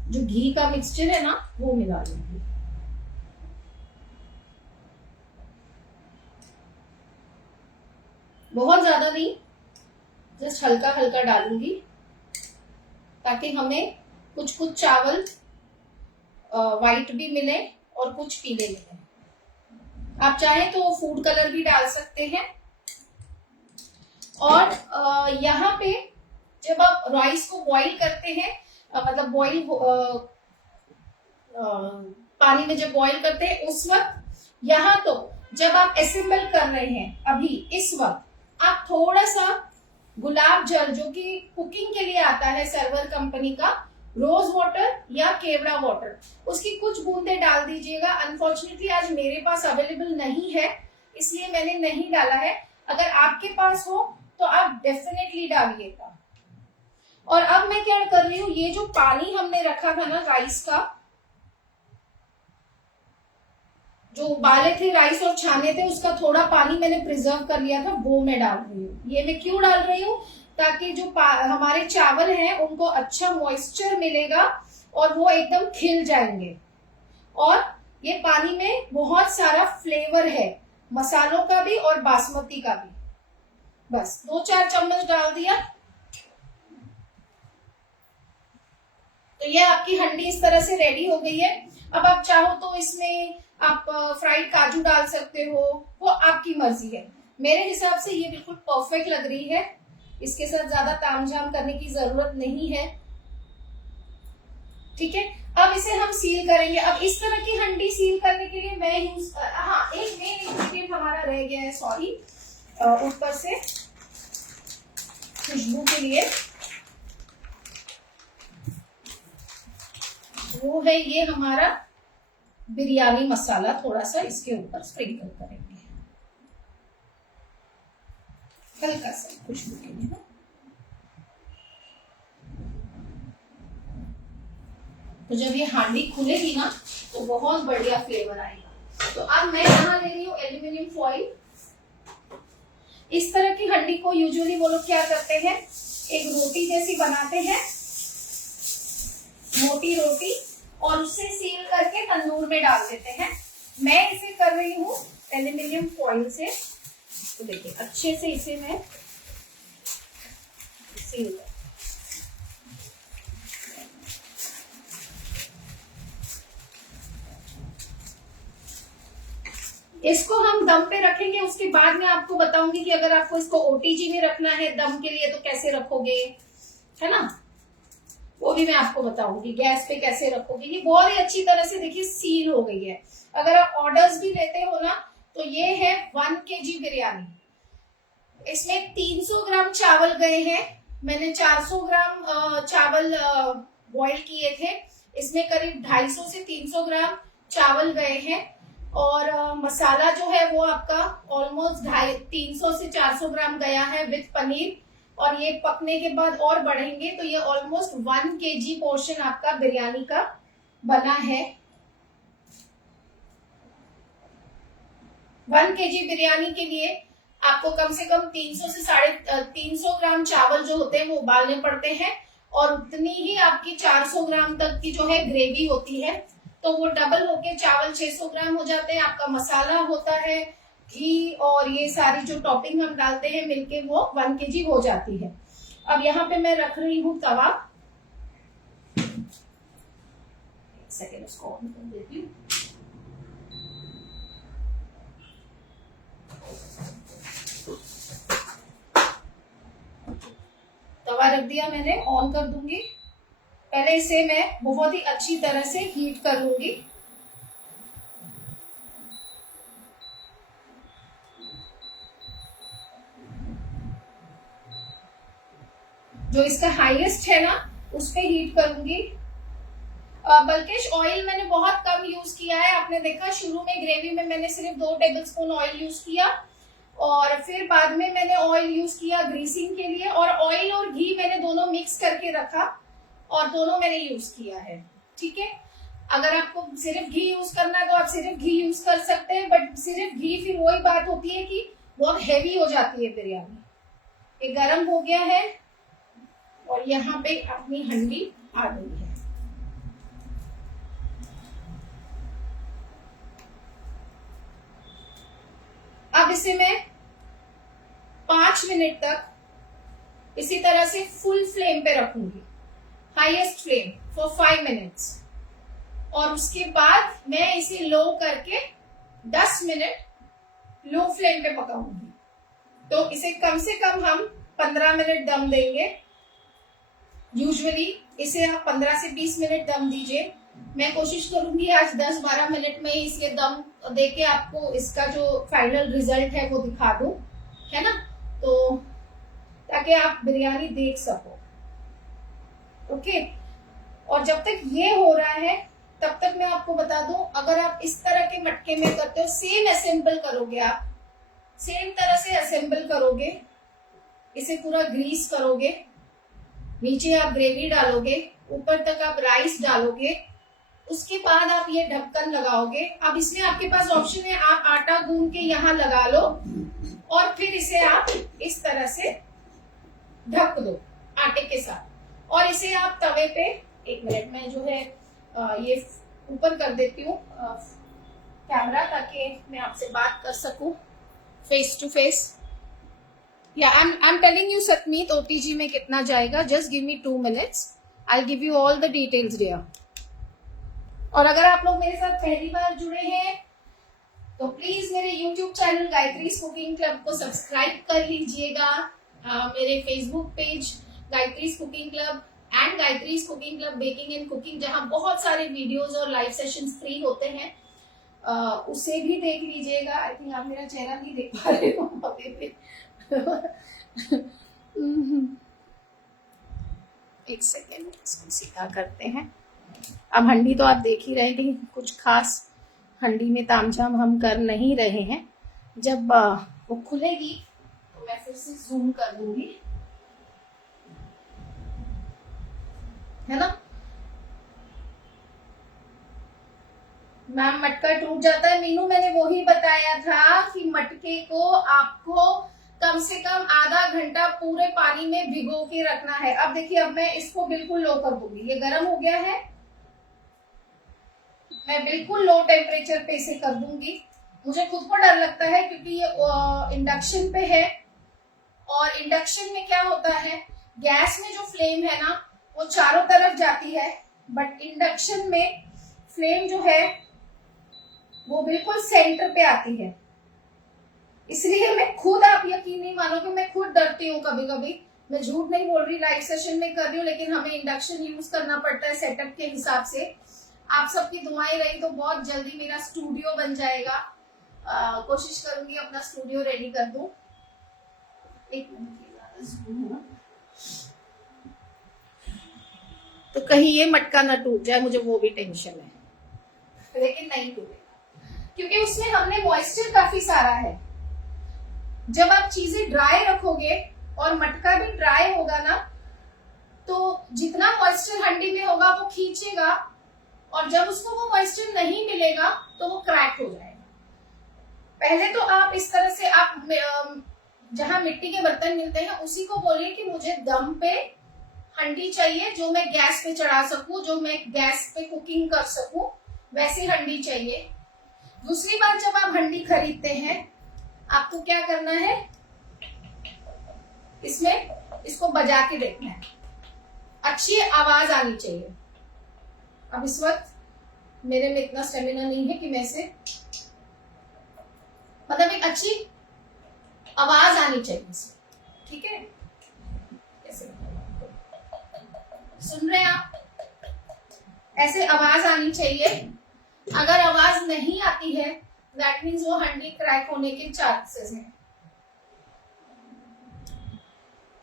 जो घी का मिक्सचर है ना वो मिला लूंगी। बहुत ज्यादा नहीं, जस्ट हल्का हल्का डालूंगी, ताकि हमें कुछ कुछ चावल वाइट भी मिले और कुछ पीले मिले। आप चाहें तो फूड कलर भी डाल सकते हैं। और यहाँ पे जब आप राइस को बॉईल करते हैं, मतलब बॉईल पानी में जब बॉईल करते हैं उस वक्त, यहाँ तो जब आप असेंबल कर रहे हैं अभी इस वक्त, आप थोड़ा सा गुलाब जल जो कि कुकिंग के लिए आता है सर्वर कंपनी का, रोज वाटर या केवड़ा वाटर, उसकी कुछ बूंदे डाल दीजिएगा। अनफॉर्चुनेटली आज मेरे पास अवेलेबल नहीं है इसलिए मैंने नहीं डाला है। अगर आपके पास हो तो आप डेफिनेटली डालिएगा। और अब मैं क्या कर रही हूँ, ये जो पानी हमने रखा था ना राइस का, जो उबाले थे राइस और छाने थे, उसका थोड़ा पानी मैंने प्रिजर्व कर लिया था, वो मैं डाल रही हूँ। ये मैं क्यों डाल रही हूँ, ताकि जो हमारे चावल हैं उनको अच्छा मॉइस्चर मिलेगा और वो एकदम खिल जाएंगे। और ये पानी में बहुत सारा फ्लेवर है, मसालों का भी और बासमती का भी। बस 2-4 चम्मच डाल दिया तो ये आपकी हंडी इस तरह से रेडी हो गई है। अब आप चाहो तो इसमें आप फ्राइड काजू डाल सकते हो, वो आपकी मर्जी है। मेरे हिसाब से ये बिल्कुल परफेक्ट लग रही है, इसके साथ ज्यादा तामझाम करने की जरूरत नहीं है। ठीक है, अब इसे हम सील करेंगे। अब इस तरह की हंडी सील करने के लिए मैं यूज, हाँ एक मेन इंग्रेडिएंट हमारा रह गया है, सॉरी, ऊपर से खुशबू के लिए, वो है ये हमारा बिरयानी मसाला। थोड़ा सा इसके ऊपर स्प्रिंकल करेंगे, हल्का सा खुशबू के लिए ना। तो जब ये हांडी खुलेगी ना तो बहुत बढ़िया फ्लेवर आएगा। तो अब मैं यहाँ ले रही हूँ एल्यूमिनियम फॉइल। इस तरह की हंडी को यूजुअली वो लोग क्या करते हैं, एक रोटी जैसी बनाते हैं, मोटी रोटी, और उसे सील करके तंदूर में डाल देते हैं। मैं इसे कर रही हूँ एल्यूमिनियम फॉइल से। तो देखिए अच्छे से इसे मैं सील कर, इसको हम दम पे रखेंगे। उसके बाद में आपको बताऊंगी कि अगर आपको इसको ओटीजी में रखना है दम के लिए तो कैसे रखोगे, है ना, वो भी मैं आपको बताऊंगी। गैस पे कैसे रखोगे। ये बहुत ही अच्छी तरह से देखिए सील हो गई है। अगर आप ऑर्डर्स भी लेते हो ना तो ये है 1 kg बिरयानी। इसमें 300 ग्राम चावल गए हैं। मैंने 400 ग्राम चावल बॉईल किए थे। इसमें करीब 250 से 300 ग्राम चावल गए हैं। और मसाला जो है वो आपका ऑलमोस्ट 300 से 400 ग्राम गया है विद पनीर। और ये पकने के बाद और बढ़ेंगे तो ये ऑलमोस्ट 1 kg पोर्शन आपका बिरयानी का बना है। 1 kg बिरयानी के लिए आपको कम से कम 300 से 350 ग्राम चावल जो होते हैं वो उबालने पड़ते हैं। और उतनी ही आपकी 400 ग्राम तक की जो है ग्रेवी होती है। तो वो डबल होके चावल 600 ग्राम हो जाते हैं। आपका मसाला होता है, घी और ये सारी जो टॉपिंग हम डालते हैं मिलके वो 1 kg हो जाती है। अब यहाँ पे मैं रख रही हूँ तवा। एक सेकेंड उसको ऑन कर देती हूँ। तवा रख दिया मैंने, ऑन कर दूंगी। पहले इसे मैं बहुत ही अच्छी तरह से हीट कर लूंगी। जो इसका हाईएस्ट है ना उस पे हीट करूंगी। बल्कि ऑयल मैंने बहुत कम यूज किया है। आपने देखा शुरू में ग्रेवी में मैंने सिर्फ 2 टेबलस्पून ऑयल यूज किया और फिर बाद में मैंने ऑयल यूज किया ग्रीसिंग के लिए। और ऑयल और घी मैंने दोनों मिक्स करके रखा और दोनों मैंने यूज किया है। ठीक है, अगर आपको सिर्फ घी यूज करना है तो आप सिर्फ घी यूज कर सकते हैं। बट सिर्फ घी फिर वही बात होती है कि बहुत हैवी हो जाती है बिरयानी। ये गर्म हो गया है और यहाँ पे अपनी हंडी आ गई है। अब इसे मैं 5 मिनट तक इसी तरह से फुल फ्लेम पे रखूंगी, हाईएस्ट फ्लेम फॉर 5 मिनट्स। और उसके बाद मैं इसे लो करके 10 मिनट लो फ्लेम पे पकाऊंगी। तो इसे कम से कम हम 15 मिनट दम देंगे। यूजुअली इसे आप 15 से 20 मिनट दम दीजिए। मैं कोशिश करूंगी आज 10-12 मिनट में इसलिए दम देके आपको इसका जो फाइनल रिजल्ट है वो दिखा दूं, है ना, तो ताकि आप बिरयानी देख सको। ओके, और जब तक ये हो रहा है तब तक मैं आपको बता दूं, अगर आप इस तरह के मटके में करते हो, सेम असेंबल करोगे, आप सेम तरह से असेंबल करोगे, इसे पूरा ग्रीस करोगे, नीचे आप ग्रेवी डालोगे, ऊपर तक आप राइस डालोगे, उसके बाद आप ये ढक्कन लगाओगे। अब इसमें आपके पास ऑप्शन है, आप आटा गूंद के यहाँ लगा लो और फिर इसे आप इस तरह से ढक दो आटे के साथ, और इसे आप तवे पे, एक मिनट में जो है ये ऊपर कर देती हूँ कैमरा ताकि मैं आपसे बात कर सकूं फेस टू फेस। या I am telling you Satmeet OTG में कितना जाएगा, just give me 2 minutes, I give you all the details dear. और अगर आप लोग मेरे साथ पहली बार जुड़े हैं तो प्लीज मेरे YouTube channel Gayatri's cooking club को सब्सक्राइब कर लीजिएगा। मेरे Facebook page Gayatri's cooking club and Gayatri's cooking club baking and cooking, जहां बहुत सारे वीडियोस और लाइव सेशंस फ्री होते हैं, उसे भी देख लीजिएगा। आई थिंक आप मेरा चेहरा नहीं देख पा रहे हो अभी भी। एक सेकेंड, इसको सीधा करते हैं। अब हंडी तो आप देख ही रहे थे, कुछ खास हंडी में तामझाम हम कर नहीं रहे हैं। जब वो खुलेगी तो मैं फिर से जूम कर दूंगी, है ना। मैम मटका टूट जाता है, मीनू मैंने वो ही बताया था कि मटके को आपको कम से कम आधा घंटा पूरे पानी में भिगो के रखना है। अब देखिए, अब मैं इसको बिल्कुल लो कर दूंगी, ये गर्म हो गया है, मैं बिल्कुल लो टेम्परेचर पे इसे कर दूंगी। मुझे खुद को डर लगता है क्योंकि ये इंडक्शन पे है, और इंडक्शन में क्या होता है, गैस में जो फ्लेम है ना वो चारों तरफ जाती है, बट इंडक्शन में फ्लेम जो है वो बिल्कुल सेंटर पे आती है। इसलिए मैं खुद, आप यकीन नहीं मानोगे, मैं खुद डरती हूँ कभी कभी। मैं झूठ नहीं बोल रही, लाइव सेशन में कर रही हूँ, लेकिन हमें इंडक्शन यूज करना पड़ता है सेटअप के हिसाब से। आप सबकी दुआएं रही तो बहुत जल्दी मेरा स्टूडियो बन जाएगा। कोशिश करूंगी अपना स्टूडियो रेडी कर दूं। एक मिनट, तो कहीं ये मटका ना टूट जाए, मुझे वो भी टेंशन है, लेकिन नहीं टूटेगा क्योंकि उसमें हमने मॉइस्चर काफी सारा है। जब आप चीजें ड्राई रखोगे और मटका भी ड्राई होगा ना, तो जितना मॉइस्चर हंडी में होगा वो खींचेगा, और जब उसको वो मॉइस्चर नहीं मिलेगा तो वो क्रैक हो जाएगा। पहले तो आप इस तरह से, आप जहां मिट्टी के बर्तन मिलते हैं उसी को बोलिए कि मुझे दम पे हंडी चाहिए, जो मैं गैस पे चढ़ा सकूं, जो मैं गैस पे कुकिंग कर सकूं, वैसी हंडी चाहिए। दूसरी बात, जब आप हंडी खरीदते हैं आपको क्या करना है, इसमें इसको बजा के देखना है, अच्छी आवाज आनी चाहिए। अब इस वक्त मेरे में इतना स्टेमिना नहीं है कि मैं इसे, मतलब एक अच्छी आवाज आनी चाहिए इसमें, ठीक है। कैसे सुन रहे हैं आप, ऐसे आवाज आनी चाहिए। अगर आवाज नहीं आती है दैट मीन्स वो हंडी क्रैक होने के चांसेस हैं।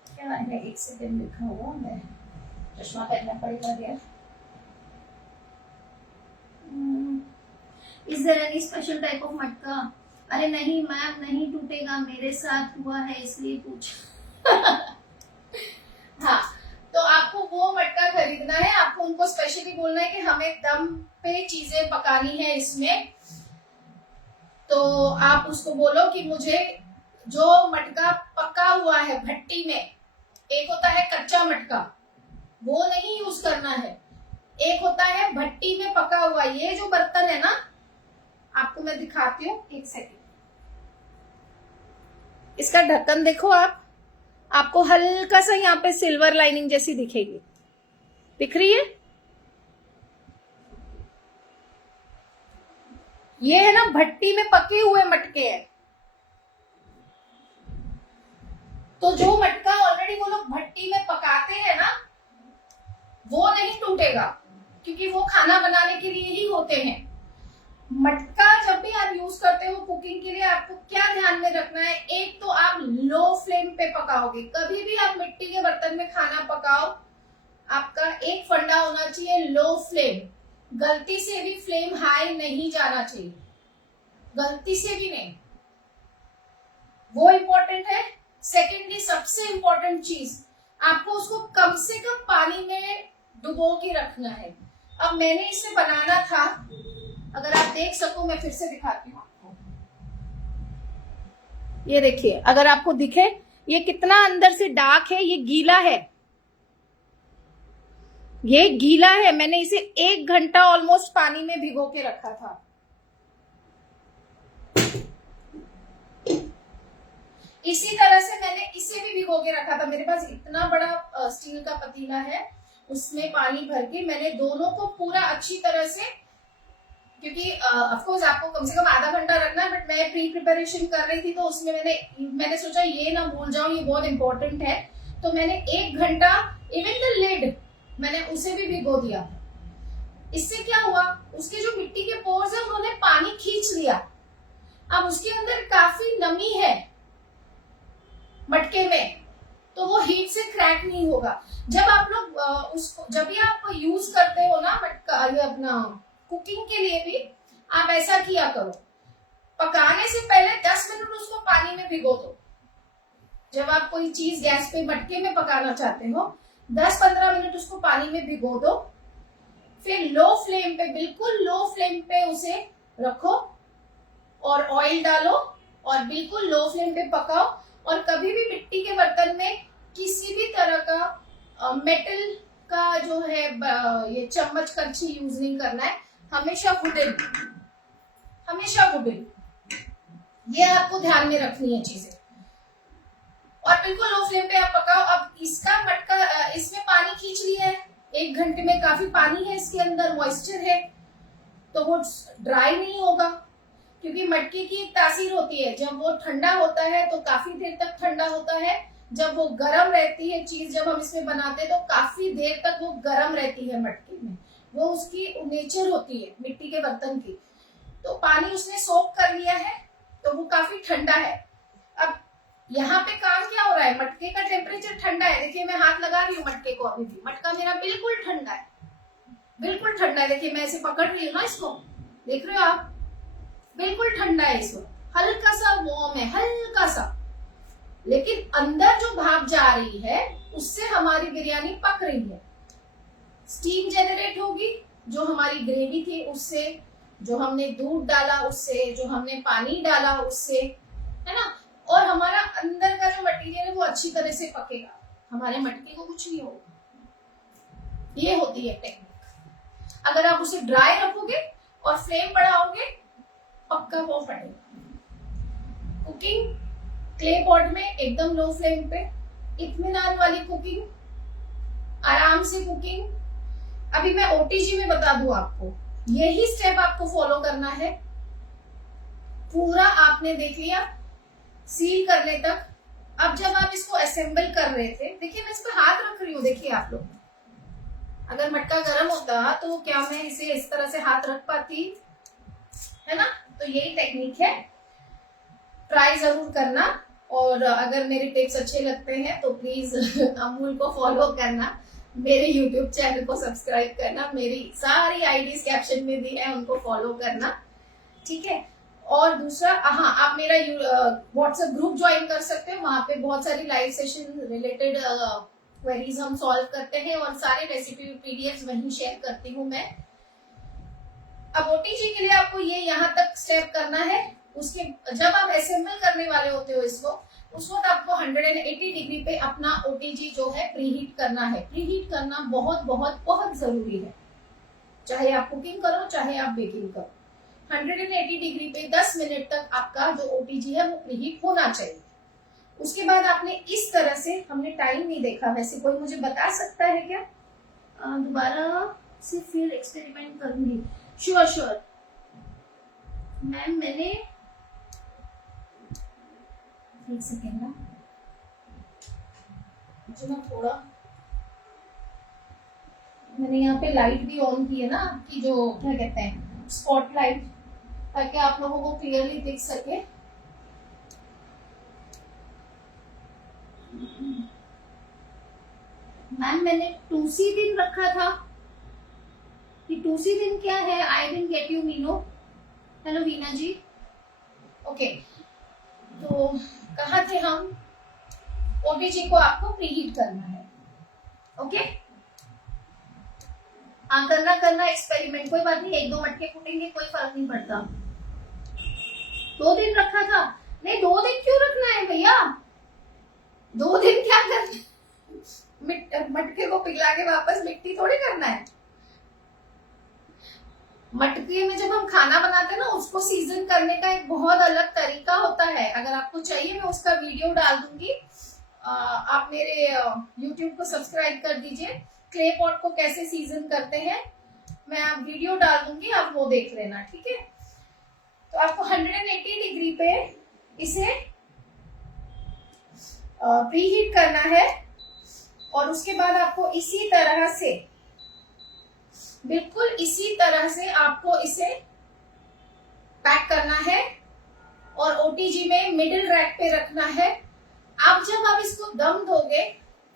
क्या है, एक सेकेंड लिखा हुआ, मैं चश्मा पहनना पड़ेगा यार। Is there any special type of matka? अरे नहीं मैम, नहीं टूटेगा, मेरे साथ हुआ है इसलिए पूछा। हाँ, तो आपको वो मटका खरीदना है, आपको उनको स्पेशली बोलना है कि हमें दम पे चीजें पकानी है इसमें। तो आप उसको बोलो कि मुझे जो मटका पका हुआ है भट्टी में, एक होता है कच्चा मटका, वो नहीं यूज करना है, एक होता है भट्टी में पका हुआ। ये जो बर्तन है ना, आपको मैं दिखाती हूँ, एक सेकेंड। इसका ढक्कन देखो आप, आपको हल्का सा यहाँ पे सिल्वर लाइनिंग जैसी दिखेगी, दिख रही है? ये है ना भट्टी में पके हुए मटके हैं, तो जो मटका ऑलरेडी वो लोग भट्टी में पकाते हैं ना, वो नहीं टूटेगा, क्योंकि वो खाना बनाने के लिए ही होते हैं। मटका जब भी आप यूज करते हो कुकिंग के लिए, आपको क्या ध्यान में रखना है, एक तो आप लो फ्लेम पे पकाओगे। कभी भी आप मिट्टी के बर्तन में खाना पकाओ, आपका एक फंडा होना चाहिए लो फ्लेम। गलती से भी फ्लेम हाई नहीं जाना चाहिए, गलती से भी नहीं, वो इम्पोर्टेंट है। सेकेंडली सबसे इम्पोर्टेंट चीज, आपको उसको कम से कम पानी में डुबो के रखना है। अब मैंने इसे बनाना था, अगर आप देख सको मैं फिर से दिखाती हूँ आपको। ये देखिए, अगर आपको दिखे ये कितना अंदर से डार्क है, ये गीला है, ये गीला है। मैंने इसे 1 घंटा ऑलमोस्ट पानी में भिगो के रखा था। इसी तरह से मैंने इसे भी भिगो के रखा था। मेरे पास इतना बड़ा स्टील का पतीला है, उसमें पानी भर के मैंने दोनों को पूरा अच्छी तरह से, क्योंकि ऑफ कोर्स आपको कम से कम आधा घंटा रखना है, बट मैं प्री प्रिपरेशन कर रही थी तो उसमें मैंने सोचा ये ना भूल जाऊं, ये बहुत इंपॉर्टेंट है। तो मैंने 1 घंटा, इवन द लिड मैंने उसे भी भिगो दिया। इससे क्या हुआ, उसके जो मिट्टी के पोर्स है उन्होंने पानी खींच लिया। अब उसके अंदर काफी नमी है मटके में, तो वो हीट से क्रैक नहीं होगा। जब आप लोग उसको, जब भी आप यूज करते हो ना मटका, ये अपना कुकिंग के लिए भी आप ऐसा किया करो, पकाने से पहले 10 मिनट उसको पानी में भिगो दो। जब आप कोई चीज गैस पे मटके में पकाना चाहते हो, 10-15 मिनट उसको पानी में भिगो दो, फिर लो फ्लेम पे, बिल्कुल लो फ्लेम पे उसे रखो और ऑयल डालो और बिल्कुल लो फ्लेम पे पकाओ। और कभी भी मिट्टी के बर्तन में किसी भी तरह का मेटल का जो है ये चम्मच करछी यूज नहीं करना है, हमेशा वुडन, हमेशा वुडन। ये आपको ध्यान में रखनी है चीजें। और बिल्कुल लो फ्लेम पे आप पकाओ। अब इसका मटका, इसमें पानी खींच लिया है, 1 घंटे में काफी पानी है इसके अंदर, मॉइस्चर है, तो वो ड्राई नहीं होगा। क्योंकि मटके की एक तासीर होती है, जब वो ठंडा होता है तो काफी देर तक ठंडा होता है, जब वो गर्म रहती है चीज, जब हम इसमें बनाते हैं तो काफी देर तक वो गर्म रहती है मटके में। वो उसकी नेचर होती है मिट्टी के बर्तन की। तो पानी उसने सोख कर लिया है, तो वो काफी ठंडा है। अब यहाँ पे काम क्या हो रहा है, मटके का टेम्परेचर ठंडा है। देखिए मैं हाथ लगा रही हूँ मटके को, अभी भी मटका मेरा बिल्कुल ठंडा है, बिल्कुल ठंडा है। देखिए मैं इसे पकड़ रही हूँ ना, इसको देख रहे हो आप, बिल्कुल ठंडा है। इस वक्त हल्का सा वार्म है, हल्का सा, लेकिन अंदर जो भाप जा रही है उससे हमारी बिरयानी पक रही है। स्टीम जनरेट होगी, जो हमारी ग्रेवी थी उससे, जो हमने दूध डाला उससे, जो हमने पानी डाला उससे, है ना। और हमारा अंदर का जो मटेरियल है वो अच्छी तरह से पकेगा, हमारे मटके को कुछ नहीं होगा। ये होती है टेक्निक। अगर आप उसे ड्राई रखोगे और फ्लेम बढ़ाओगे, पक्का वो फटेगा। कुकिंग क्ले पॉट में एकदम लो फ्लेम पे, इत्मीनान वाली कुकिंग, आराम से कुकिंग। अभी मैं ओटीजी में बता दूं आपको, यही स्टेप आपको फॉलो करना है। पूरा आपने देख लिया सील करने तक। अब जब आप इसको असेंबल कर रहे थे, देखिए मैं इस पर हाथ रख रही हूँ, देखिए आप लोग, अगर मटका गर्म होता तो क्या मैं इसे इस तरह से हाथ रख पाती, है ना। तो यही टेक्निक है, ट्राई जरूर करना। और अगर मेरे टिप्स अच्छे लगते हैं तो प्लीज अमूल को फॉलो करना, मेरे यूट्यूब चैनल को सब्सक्राइब करना, मेरी सारी आईडीज कैप्शन में दी है, उनको फॉलो करना, ठीक है। और दूसरा, हाँ, आप मेरा व्हाट्सएप ग्रुप ज्वाइन कर सकते हो, वहां पे बहुत सारी लाइव सेशन रिलेटेड क्वेरीज हम सॉल्व करते हैं और सारे रेसिपी पीडीएफ वहीं शेयर करती हूँ मैं। अब ओटीजी के लिए आपको ये यहाँ तक स्टेप करना है। उसके जब आप असेंबल करने वाले होते हो इसको, उस वक्त आपको 180 डिग्री पे अपना ओटीजी जो है प्रीहीट करना है। प्रीहीट करना बहुत बहुत बहुत जरूरी है, चाहे आप कुकिंग करो चाहे आप बेकिंग करो। 180 डिग्री पे 10 मिनट तक आपका जो ओटीजी है वो प्रीहीट होना चाहिए। उसके बाद आपने इस तरह से, हमने टाइम नहीं देखा वैसे, कोई मुझे बता सकता है क्या? दोबारा से फिर एक्सपेरिमेंट करूंगी। श्योर मैम मैंने एक सेकेंड ना, जो मैं थोड़ा मैंने यहाँ पे लाइट भी ऑन की है ना आपकी, जो क्या कहते हैं स्पॉटलाइट, ताकि आप लोगों को क्लियरली दिख सके। मैम मैंने 2C दिन रखा था कि 2C दिन क्या है? I didn't get you Meenu. Hello Veena ji. Okay, तो कहाँ थे हम? ओटीजी को आपको प्रीहीट करना है। ओके, हाँ करना एक्सपेरिमेंट, कोई बात नहीं, 1-2 मटके फूटेंगे, कोई फर्क नहीं पड़ता। 2 दिन रखा था? नहीं 2 दिन क्यों रखना है भैया, 2 दिन क्या करना, मटके को पिघला के वापस मिट्टी थोड़ी करना है। मटके में जब हम खाना बनाते हैं ना, उसको सीजन करने का एक बहुत अलग तरीका होता है। अगर आपको चाहिए मैं उसका वीडियो डाल दूंगी, आप मेरे YouTube को सब्सक्राइब कर दीजिए, क्ले पॉट को कैसे सीजन करते हैं, मैं आप वीडियो डाल दूंगी, आप वो देख लेना, ठीक है। तो आपको 180 डिग्री पे इसे प्रीहीट करना है, और उसके बाद आपको इसी तरह से, बिल्कुल इसी तरह से आपको इसे पैक करना है और ओटीजी में मिडिल रैक पे रखना है। अब जब आप इसको दम दोगे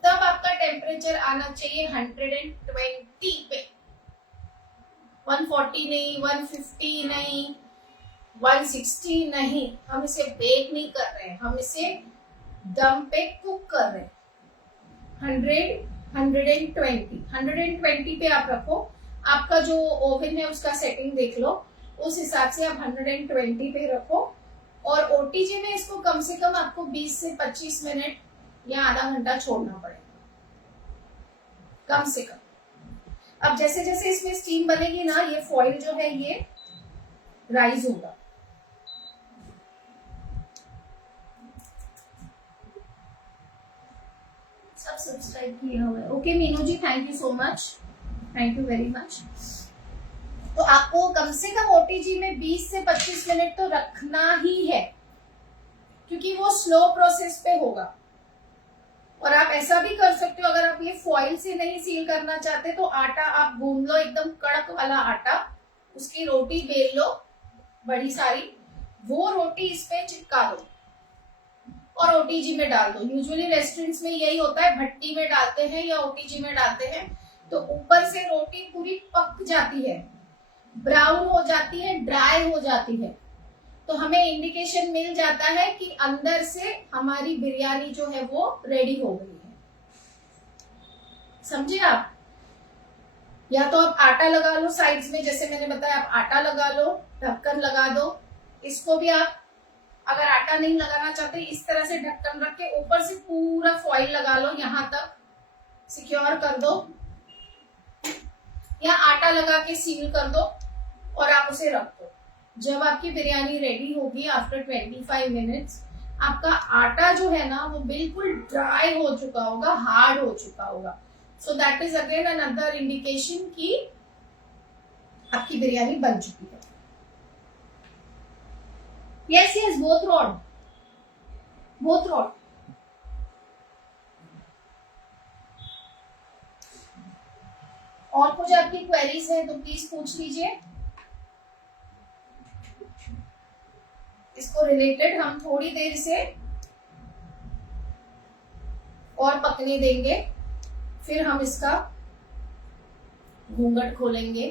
तब आपका टेम्परेचर आना चाहिए 120 पे, 140 नहीं, 150 नहीं, 160 नहीं। हम इसे बेक नहीं कर रहे हैं, हम इसे दम पे कुक कर रहे हैं। 120 पे आप रखो, आपका जो ओवन है उसका सेटिंग देख लो, उस हिसाब से आप 120 पे रखो। और ओटीजी में इसको कम से कम आपको 20 से 25 मिनट या आधा घंटा छोड़ना पड़ेगा, कम से कम। अब जैसे जैसे इसमें स्टीम बनेगी ना, ये फॉइल जो है ये राइज होगा। सब सब्सक्राइब किया हुआ है। Okay Meenu ji, thank you so much, thank you very much. तो आपको कम से कम ओटीजी में 20 से 25 मिनट तो रखना ही है, क्योंकि वो स्लो प्रोसेस पे होगा। और आप ऐसा भी कर सकते हो, अगर आप ये फॉइल से नहीं सील करना चाहते तो आटा आप गूंद लो, एकदम कड़क वाला आटा, उसकी रोटी बेल लो बड़ी सारी, वो रोटी इस पे चिपका दो और ओटीजी में डाल दो। यूजुअली रेस्टोरेंट्स में यही होता है, भट्टी में डालते हैं या ओटीजी में डालते हैं, तो ऊपर से रोटी पूरी पक जाती है, ब्राउन हो जाती है, ड्राई हो जाती है, तो हमें इंडिकेशन मिल जाता है कि अंदर से हमारी बिरयानी जो है वो रेडी हो गई है। समझे आप? या तो आप आटा लगा लो साइड्स में, जैसे मैंने बताया, आप आटा लगा लो, ढक्कन लगा दो। इसको भी आप अगर आटा नहीं लगाना चाहते, इस तरह से ढक्कन रख के ऊपर से पूरा फॉइल लगा लो, यहां तक सिक्योर कर दो, या आटा लगा के सील कर दो और आप उसे रख दो। जब आपकी बिरयानी रेडी होगी आफ्टर 25 मिनट्स, आपका आटा जो है ना वो बिल्कुल ड्राई हो चुका होगा, हार्ड हो चुका होगा। So that is again another indication कि आपकी बिरयानी बन चुकी है। Yes yes, both rod, both rod. और कुछ आपकी क्वेरीज है तो प्लीज पूछ लीजिए। इसको रिलेटेड हम थोड़ी देर से और पकने देंगे, फिर हम इसका घूंघट खोलेंगे।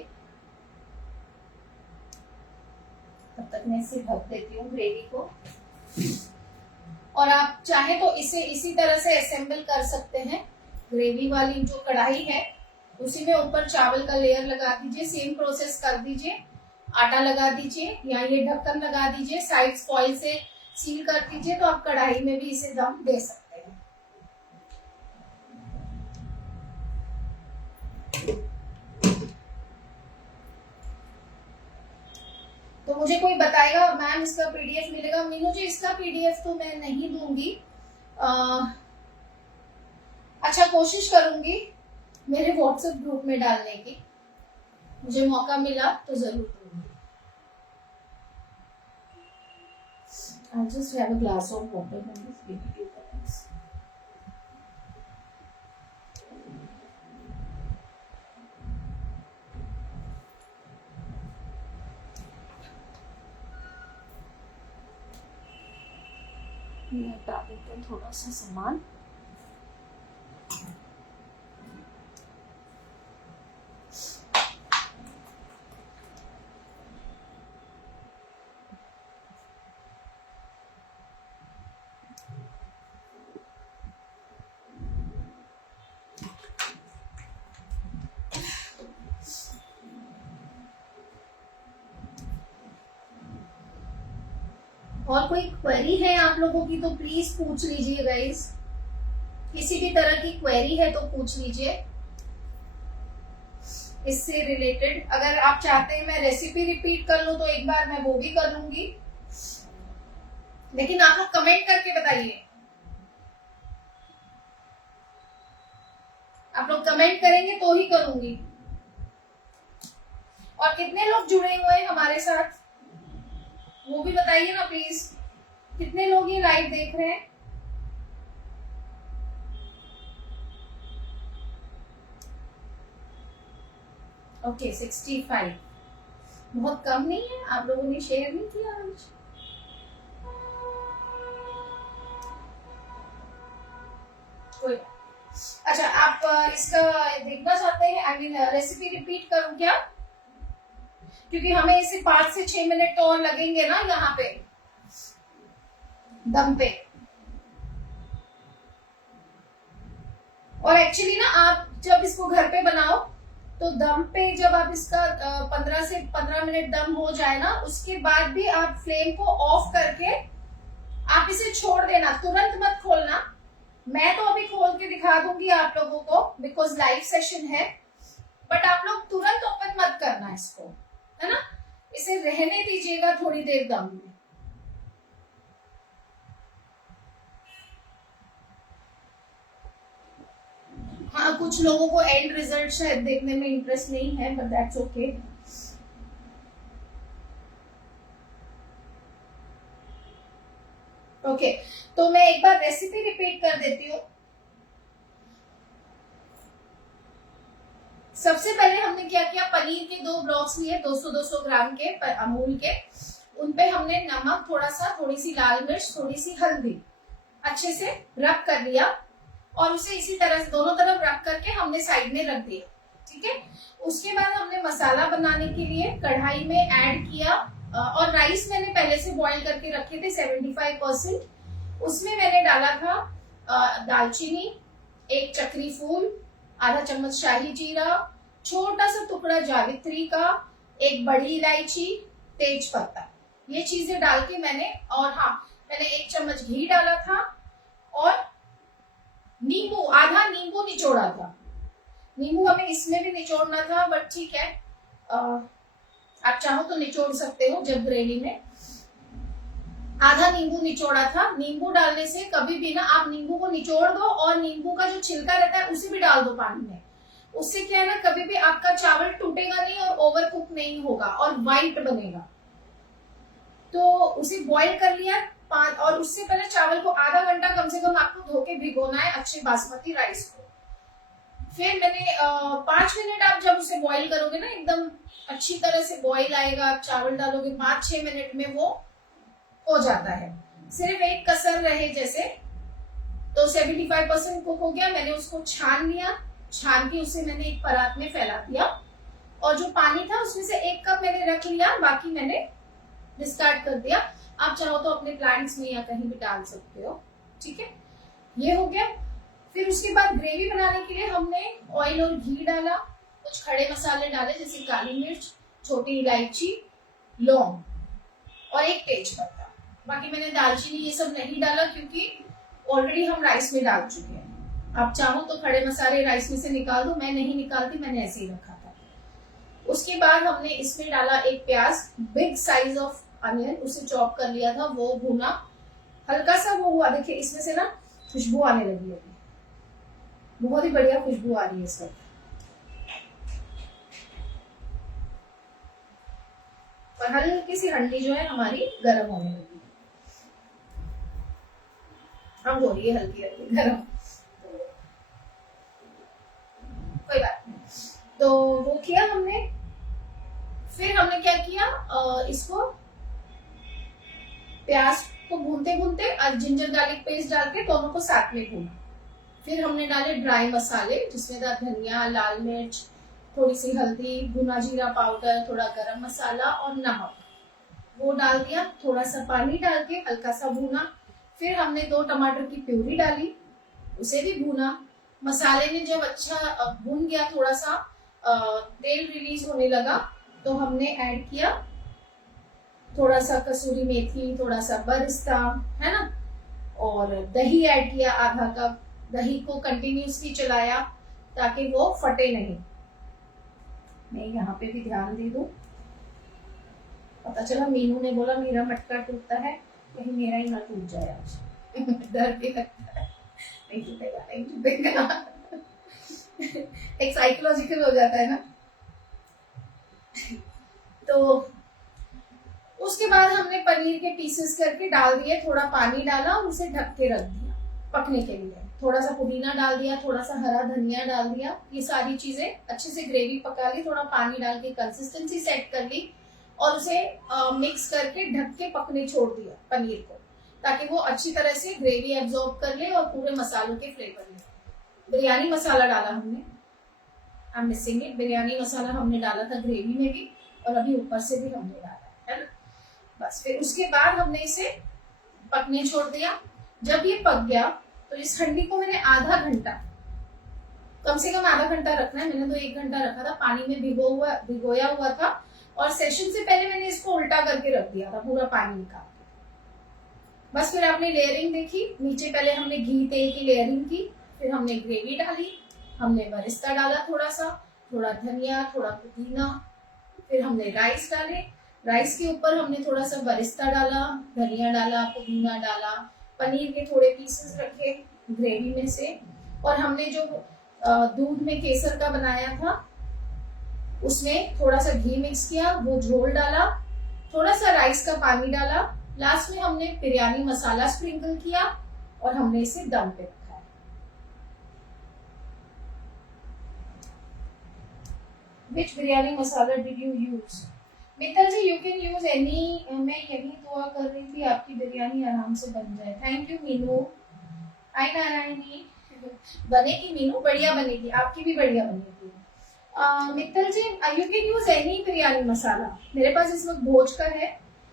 तब तक मैं इसे ढक देती हूँ ग्रेवी को। और आप चाहे तो इसे इसी तरह से असेंबल कर सकते हैं। ग्रेवी वाली जो कढ़ाई है उसी में ऊपर चावल का लेयर लगा दीजिए, सेम प्रोसेस कर दीजिए, आटा लगा दीजिए या ये ढक्कन लगा दीजिए, साइड फॉइल से सील कर दीजिए, तो आप कढ़ाई में भी इसे दम दे सकते हैं। तो मुझे कोई बताएगा मैम इसका पीडीएफ मिलेगा? मीनू जी इसका पीडीएफ तो मैं नहीं दूंगी, अच्छा कोशिश करूंगी मेरे व्हाट्सएप ग्रुप में डालने की, मुझे मौका मिला तो जरूर दूंगी। I'll just have a glass of water and just give you guys. ये हटा देते हैं थोड़ा सा सामान। और कोई क्वेरी है आप लोगों की तो प्लीज पूछ लीजिए गाइस। किसी भी तरह की क्वेरी है तो पूछ लीजिए इससे रिलेटेड। अगर आप चाहते हैं मैं रेसिपी रिपीट कर लूं तो एक बार मैं वो भी कर लूंगी, लेकिन आप लोग कमेंट करके बताइए। आप लोग कमेंट करेंगे तो ही करूंगी। और कितने लोग जुड़े हुए हैं हमारे साथ वो भी बताइए ना प्लीज। कितने लोग ये लाइव देख रहे हैं? ओके 65। बहुत कम नहीं है? आप लोगों ने शेयर नहीं किया आज? कोई अच्छा, आप इसका देखना चाहते हैं? आई मीन रेसिपी रिपीट करूं क्या? क्योंकि हमें इसे 5 से 6 मिनट तो और लगेंगे ना यहाँ पे दम पे। और एक्चुअली ना आप जब इसको घर पे बनाओ तो दम पे जब आप इसका 15 से 15 मिनट दम हो जाए ना, उसके बाद भी आप फ्लेम को ऑफ करके आप इसे छोड़ देना, तुरंत मत खोलना। मैं तो अभी खोल के दिखा दूंगी आप लोगों को बिकॉज लाइव सेशन है, बट आप लोग तुरंत ओपन मत करना इसको, है ना। इसे रहने दीजिएगा थोड़ी देर दम में। हाँ, कुछ लोगों को एंड रिजल्ट शायद देखने में इंटरेस्ट नहीं है, बट दैट्स ओके। ओके, तो मैं एक बार रेसिपी रिपीट कर देती हूँ। सबसे पहले हमने क्या किया, पनीर के 2 ब्लॉक्स लिए 200-200 ग्राम के अमूल के। उनपे हमने नमक थोड़ा सा, थोड़ी सी लाल मिर्च, थोड़ी सी हल्दी अच्छे से रब कर लिया और उसे इसी तरह से दोनों तरफ रब करके हमने साइड में रख दिया। ठीक है, उसके बाद हमने मसाला बनाने के लिए कढ़ाई में ऐड किया और राइस मैंने पहले से बॉईल करके रखे थे 75%। उसमें मैंने डाला था दालचीनी, 1 चक्री फूल, आधा चम्मच शाही जीरा, छोटा सा टुकड़ा जावित्री का, 1 बड़ी इलायची, तेज पत्ता, ये चीजें डाल के मैंने, और हाँ मैंने 1 चम्मच घी डाला था और नींबू, आधा नींबू निचोड़ा था। नींबू हमें इसमें भी निचोड़ना था, बट ठीक है, आप चाहो तो निचोड़ सकते हो जब ग्रेवी में। आधा नींबू निचोड़ा था। नींबू डालने से कभी भी ना, आप नींबू को निचोड़ दो और नींबू का जो छिलका रहता है उसे भी डाल दो पानी में। उससे क्या है ना, कभी भी आपका चावल टूटेगा नहीं और ओवर कुक नहीं होगा और वाइट बनेगा। तो उसे बॉईल कर लिया और उससे पहले चावल को आधा घंटा कम से कम आपको धो के भिगोना है, अच्छे बासमती राइस को। फिर मैंने 5 मिनट आप जब उसे बॉईल करोगे ना, एकदम अच्छी तरह से बॉईल आएगा, आप चावल डालोगे 5-6 मिनट में वो हो जाता है। सिर्फ एक कसर रहे जैसे, तो 75% कुक हो गया। मैंने उसको छान लिया, छान के उसे मैंने एक परात में फैला दिया और जो पानी था उसमें से 1 कप मैंने रख लिया, बाकी मैंने डिस्कार्ड कर दिया। आप चाहो तो अपने प्लांट्स में या कहीं भी डाल सकते हो। ठीक है, ये हो गया। फिर उसके बाद ग्रेवी बनाने के लिए हमने ऑयल और घी डाला, कुछ खड़े मसाले डाले जैसे काली मिर्च, छोटी इलायची, लौंग और 1 तेज पत्ता। बाकी मैंने दालचीनी ये सब नहीं डाला क्योंकि ऑलरेडी हम राइस में डाल चुके हैं। आप चाहो तो खड़े मसाले राइस में से निकाल दो, मैं नहीं निकालती, मैंने ऐसे ही रखा था। उसके बाद हमने इसमें डाला 1 प्याज, बिग साइज ऑफ अनियन, उसे चॉप कर लिया था, वो भुना, हल्का सा वो हुआ। देखिए इसमें से ना खुशबू आने लगी है, बहुत ही बढ़िया खुशबू आ रही है इसका। और हल्की सी हंडी जो है हमारी गर्म होने लगी। साउंड हो रही है हल्की हल्की गर्म, कोई बात नहीं। तो वो किया हमने। फिर हमने क्या किया, इसको प्याज को भूनते भूनते जिंजर गार्लिक पेस्ट डाल के दोनों को साथ में भूना। फिर हमने डाले ड्राई मसाले जिसमें था धनिया, लाल मिर्च, थोड़ी सी हल्दी, भुना जीरा पाउडर, थोड़ा गरम मसाला और नमक, वो डाल दिया। थोड़ा सा पानी डाल के हल्का सा भूना। फिर हमने 2 टमाटर की प्यूरी डाली, उसे भी भूना। मसाले ने जब अच्छा भून गया, थोड़ा सा तेल रिलीज होने लगा, तो हमने ऐड किया थोड़ा सा कसूरी मेथी, थोड़ा सा बरिस्ता, है ना, और दही ऐड किया आधा कप। दही को कंटिन्यूसली चलाया ताकि वो फटे नहीं। मैं यहाँ पे भी ध्यान दे दूं, पता चला मीनू ने बोला मेरा मटका टूटता है, कहीं मेरा ही ना टूट जाए आज। डर भी लगता है, नहीं टूटेगा नहीं टूटेगा। एक साइकोलॉजिकल हो जाता है ना। तो उसके बाद हमने पनीर के पीसेस करके डाल दिए, थोड़ा पानी डाला और उसे ढक के रख दिया पकने के लिए। थोड़ा सा पुदीना डाल दिया, थोड़ा सा हरा धनिया डाल दिया। ये सारी चीजें अच्छे से ग्रेवी पका ली, थोड़ा पानी डाल के कंसिस्टेंसी सेट कर ली और उसे मिक्स करके ढक के पकने छोड़ दिया पनीर को, ताकि वो अच्छी तरह से ग्रेवी एब्जॉर्ब कर ले और पूरे मसालों के फ्लेवर ले। बिरयानी मसाला डाला हमने, I am missing it, biryani मसाला हमने डाला था ग्रेवी में भी और अभी ऊपर से भी हमने डाला है ना। बस फिर उसके बाद हमने इसे पकने छोड़ दिया। जब ये पक गया तो इस हंडी को मैंने आधा घंटा, कम से कम आधा घंटा रखना है, मैंने तो 1 घंटा रखा था, पानी में भिगोया हुआ था और सेशन से पहले मैंने इसको उल्टा करके रख दिया था, पूरा पानी निकाल के। बस फिर आपने लेयरिंग देखी, नीचे पहले हमने घी तेल की लेयरिंग की, फिर हमने ग्रेवी डाली, हमने बरिस्ता डाला, थोड़ा सा, थोड़ा धनिया, थोड़ा पुदीना, फिर हमने राइस डाले, राइस के ऊपर हमने थोड़ा सा बरिस्ता डाला, धनिया डाला, पुदीना डाला, पनीर के थोड़े पीसेस रखे ग्रेवी में से, और हमने जो दूध में केसर का बनाया था उसमें थोड़ा सा घी मिक्स किया, वो झोल डाला, थोड़ा सा राइस का पानी डाला, लास्ट में हमने बिरयानी मसाला स्प्रिंकल किया और हमने इसे दम पे रखा। Which biryani masala did you use? Mittal ji, you can use any. मैं यही दुआ कर रही थी आपकी बिरयानी आराम से बन जाए। Thank you Meenu. I Narayani, बनेगी मीनू, बढ़िया बनेगी, आपकी भी बढ़िया बनेगी। Mittal ji, you can use any biryani masala, मेरे पास इस वक्त भोज का है,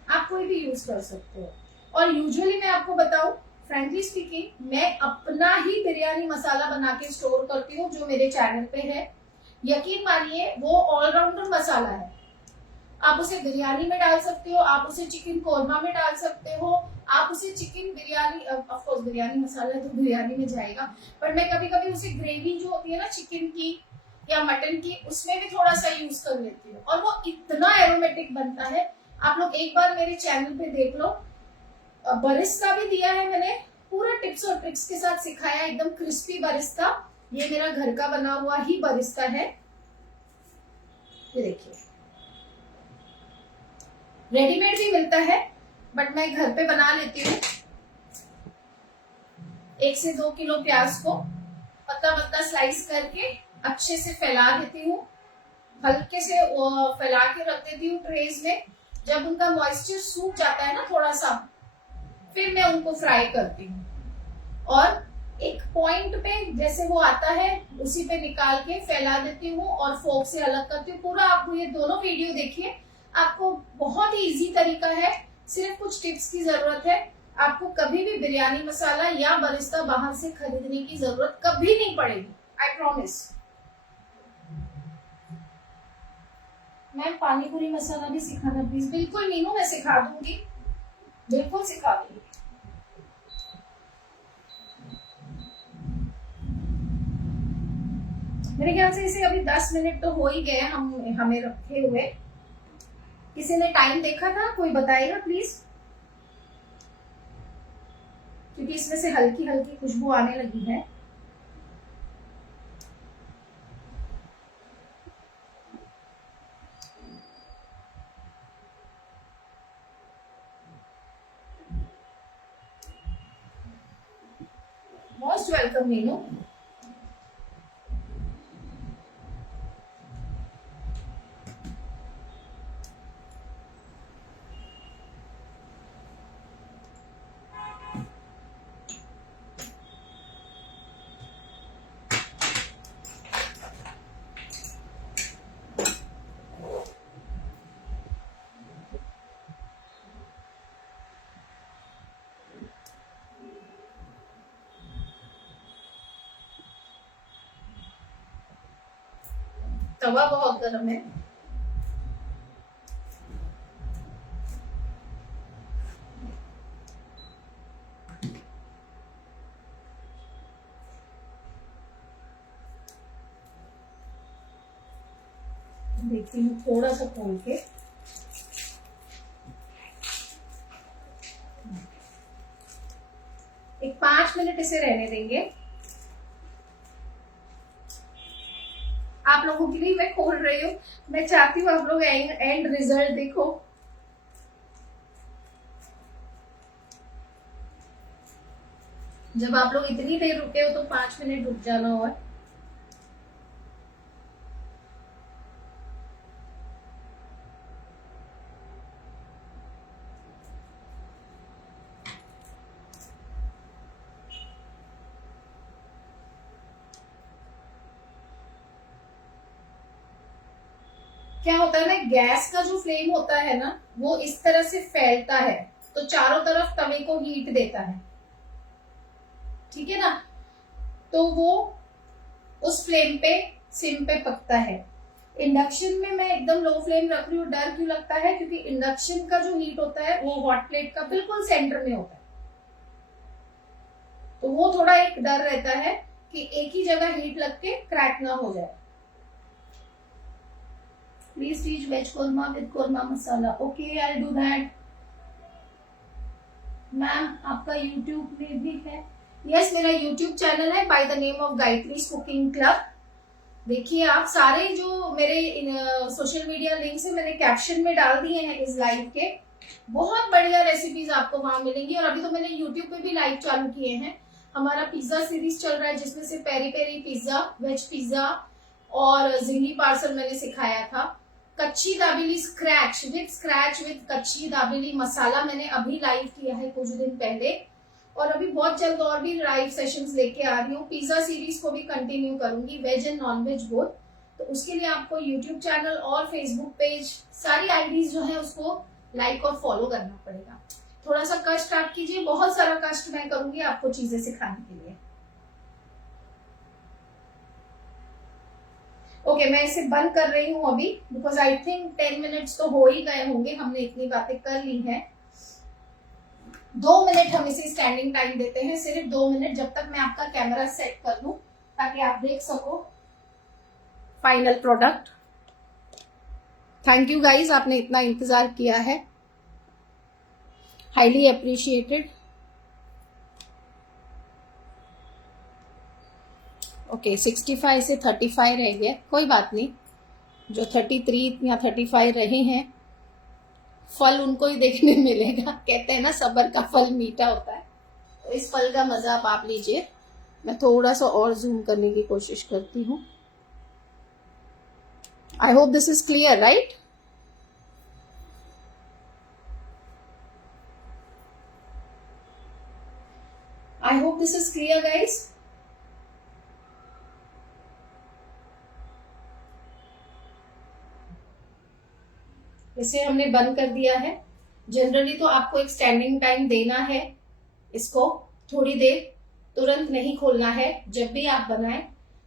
आप कोई भी यूज कर सकते हो। और यूजुअली मैं आपको बताऊं, फ्रेंकली स्पीकिंग, मैं अपना ही बिरयानी मसाला बना के स्टोर करती हूँ जो मेरे चैनल पे है। यकीन मानिए वो ऑलराउंडर मसाला है। आप उसे बिरयानी में डाल सकते हो, आप उसे चिकन कोरमा में डाल सकते हो, आप उसे chicken biryani, of course biryani मसाला तो बिरयानी में जाएगा, पर मैं कभी कभी उसे ग्रेवी जो होती है ना चिकन की या मटन की, उसमें भी थोड़ा सा यूज कर लेती हूँ और वो इतना एरोमेटिक बनता है। आप लोग एक बार मेरे चैनल पे देख लो, बरिस्ता भी दिया है मैंने, पूरा टिप्स और ट्रिक्स के साथ सिखाया, एकदम क्रिस्पी बरिस्ता। ये मेरा घर का बना हुआ ही बरिस्ता है, ये देखिए, रेडीमेड भी मिलता है बट मैं घर पे बना लेती हूँ। 1 से 2 किलो प्याज को पतला पतला स्लाइस करके अच्छे से फैला देती हूँ, हल्के से फैला के रख देती हूँ ट्रेज में। जब उनका मॉइस्चर सूख जाता है ना थोड़ा सा, फिर मैं उनको फ्राई करती हूँ और एक पॉइंट पे जैसे वो आता है उसी पे निकाल के फैला देती हूँ और फोक से अलग करती हूँ। पूरा आप ये दोनों वीडियो देखिए, आपको बहुत ही इजी तरीका है, सिर्फ कुछ टिप्स की जरूरत है। आपको कभी भी बिरयानी मसाला या बरिस्ता बाहर से खरीदने की जरूरत कभी नहीं पड़ेगी, आई प्रॉमिस। मैम पानी पूरी मसाला भी सिखाना प्लीज। बिल्कुल मीनू, मैं सिखा दूंगी, बिल्कुल सिखा दूंगी। मेरे ख्याल से इसे अभी 10 मिनट तो हो ही गए हमें रखे हुए। किसी ने टाइम देखा था? कोई बताएगा प्लीज, क्योंकि इसमें से हल्की हल्की खुशबू आने लगी है। Most welcome Meenu. तवा बहुत गर्म है। देखती हूँ थोड़ा सा खोल के। एक 5 मिनट इसे रहने देंगे। आप लोगों के लिए मैं खोल रही हूँ, मैं चाहती हूँ आप लोग एंड रिजल्ट देखो। जब आप लोग इतनी देर रुके हो तो 5 मिनट रुक जाना हो। क्या होता है ना, गैस का जो फ्लेम होता है ना वो इस तरह से फैलता है तो चारों तरफ तवे को हीट देता है, ठीक है ना। तो वो उस फ्लेम पे सिम पे पकता है। इंडक्शन में मैं एकदम लो फ्लेम रख रही हूँ, डर क्यों लगता है? क्योंकि इंडक्शन का जो हीट होता है वो हॉट प्लेट का बिल्कुल सेंटर में होता है, तो वो थोड़ा एक डर रहता है कि एक ही जगह हीट लग के क्रैक ना हो जाए। Please teach veg korma with korma masala. Okay, I'll do that. Ma'am आपका YouTube में भी है? यस, मेरा YouTube चैनल है by the name of Gayatri's cooking club. देखिए आप सारे जो मेरे सोशल मीडिया लिंक्स है मैंने कैप्शन में डाल दिए हैं इस लाइव के। बहुत बढ़िया रेसिपीज आपको वहां मिलेंगी। और अभी तो मैंने YouTube पे भी लाइव चालू किए हैं। हमारा पिज्जा सीरीज चल रहा है जिसमें से peri peri pizza, veg pizza और जिंगी पार्सल मैंने सिखाया था। कच्ची दाबेली स्क्रैच विद कच्ची दाबेली मसाला मैंने अभी लाइव किया है कुछ दिन पहले, और अभी बहुत जल्द और भी लाइव सेशंस लेके आ रही हूँ। पिज्जा सीरीज को भी कंटिन्यू करूंगी, veg and non veg both. तो उसके लिए आपको यूट्यूब चैनल और फेसबुक पेज सारी आईडीज जो है उसको लाइक और फॉलो करना पड़ेगा। थोड़ा सा कष्ट आप कीजिए, बहुत सारा कष्ट मैं करूंगी आपको चीजें सिखाने के लिए। ओके, मैं इसे बंद कर रही हूँ अभी, बिकॉज आई थिंक 10 मिनट्स तो हो ही गए होंगे, हमने इतनी बातें कर ली हैं। 2 मिनट हम इसे स्टैंडिंग टाइम देते हैं, सिर्फ 2 मिनट, जब तक मैं आपका कैमरा सेट कर दूं ताकि आप देख सको final product. Thank you guys, आपने इतना इंतजार किया है, हाईली अप्रिशिएटेड। ओके, 65 से 35 रह गया, कोई बात नहीं। जो 33 या 35 रहे हैं फल उनको ही देखने मिलेगा। कहते हैं ना सब्र का फल मीठा होता है, तो इस फल का मजा आप लीजिए। मैं थोड़ा सा और जूम करने की कोशिश करती हूँ। I hope this is clear, right? I hope this is clear guys. इसे हमने बंद कर दिया है। जनरली तो आपको एक स्टैंडिंग टाइम देना है इसको, थोड़ी देर, तुरंत नहीं खोलना है जब भी आप बनाएं।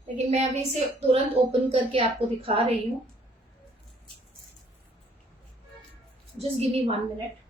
लेकिन मैं अभी इसे तुरंत ओपन करके आपको दिखा रही हूँ। जस्ट गिव मी 1 मिनट।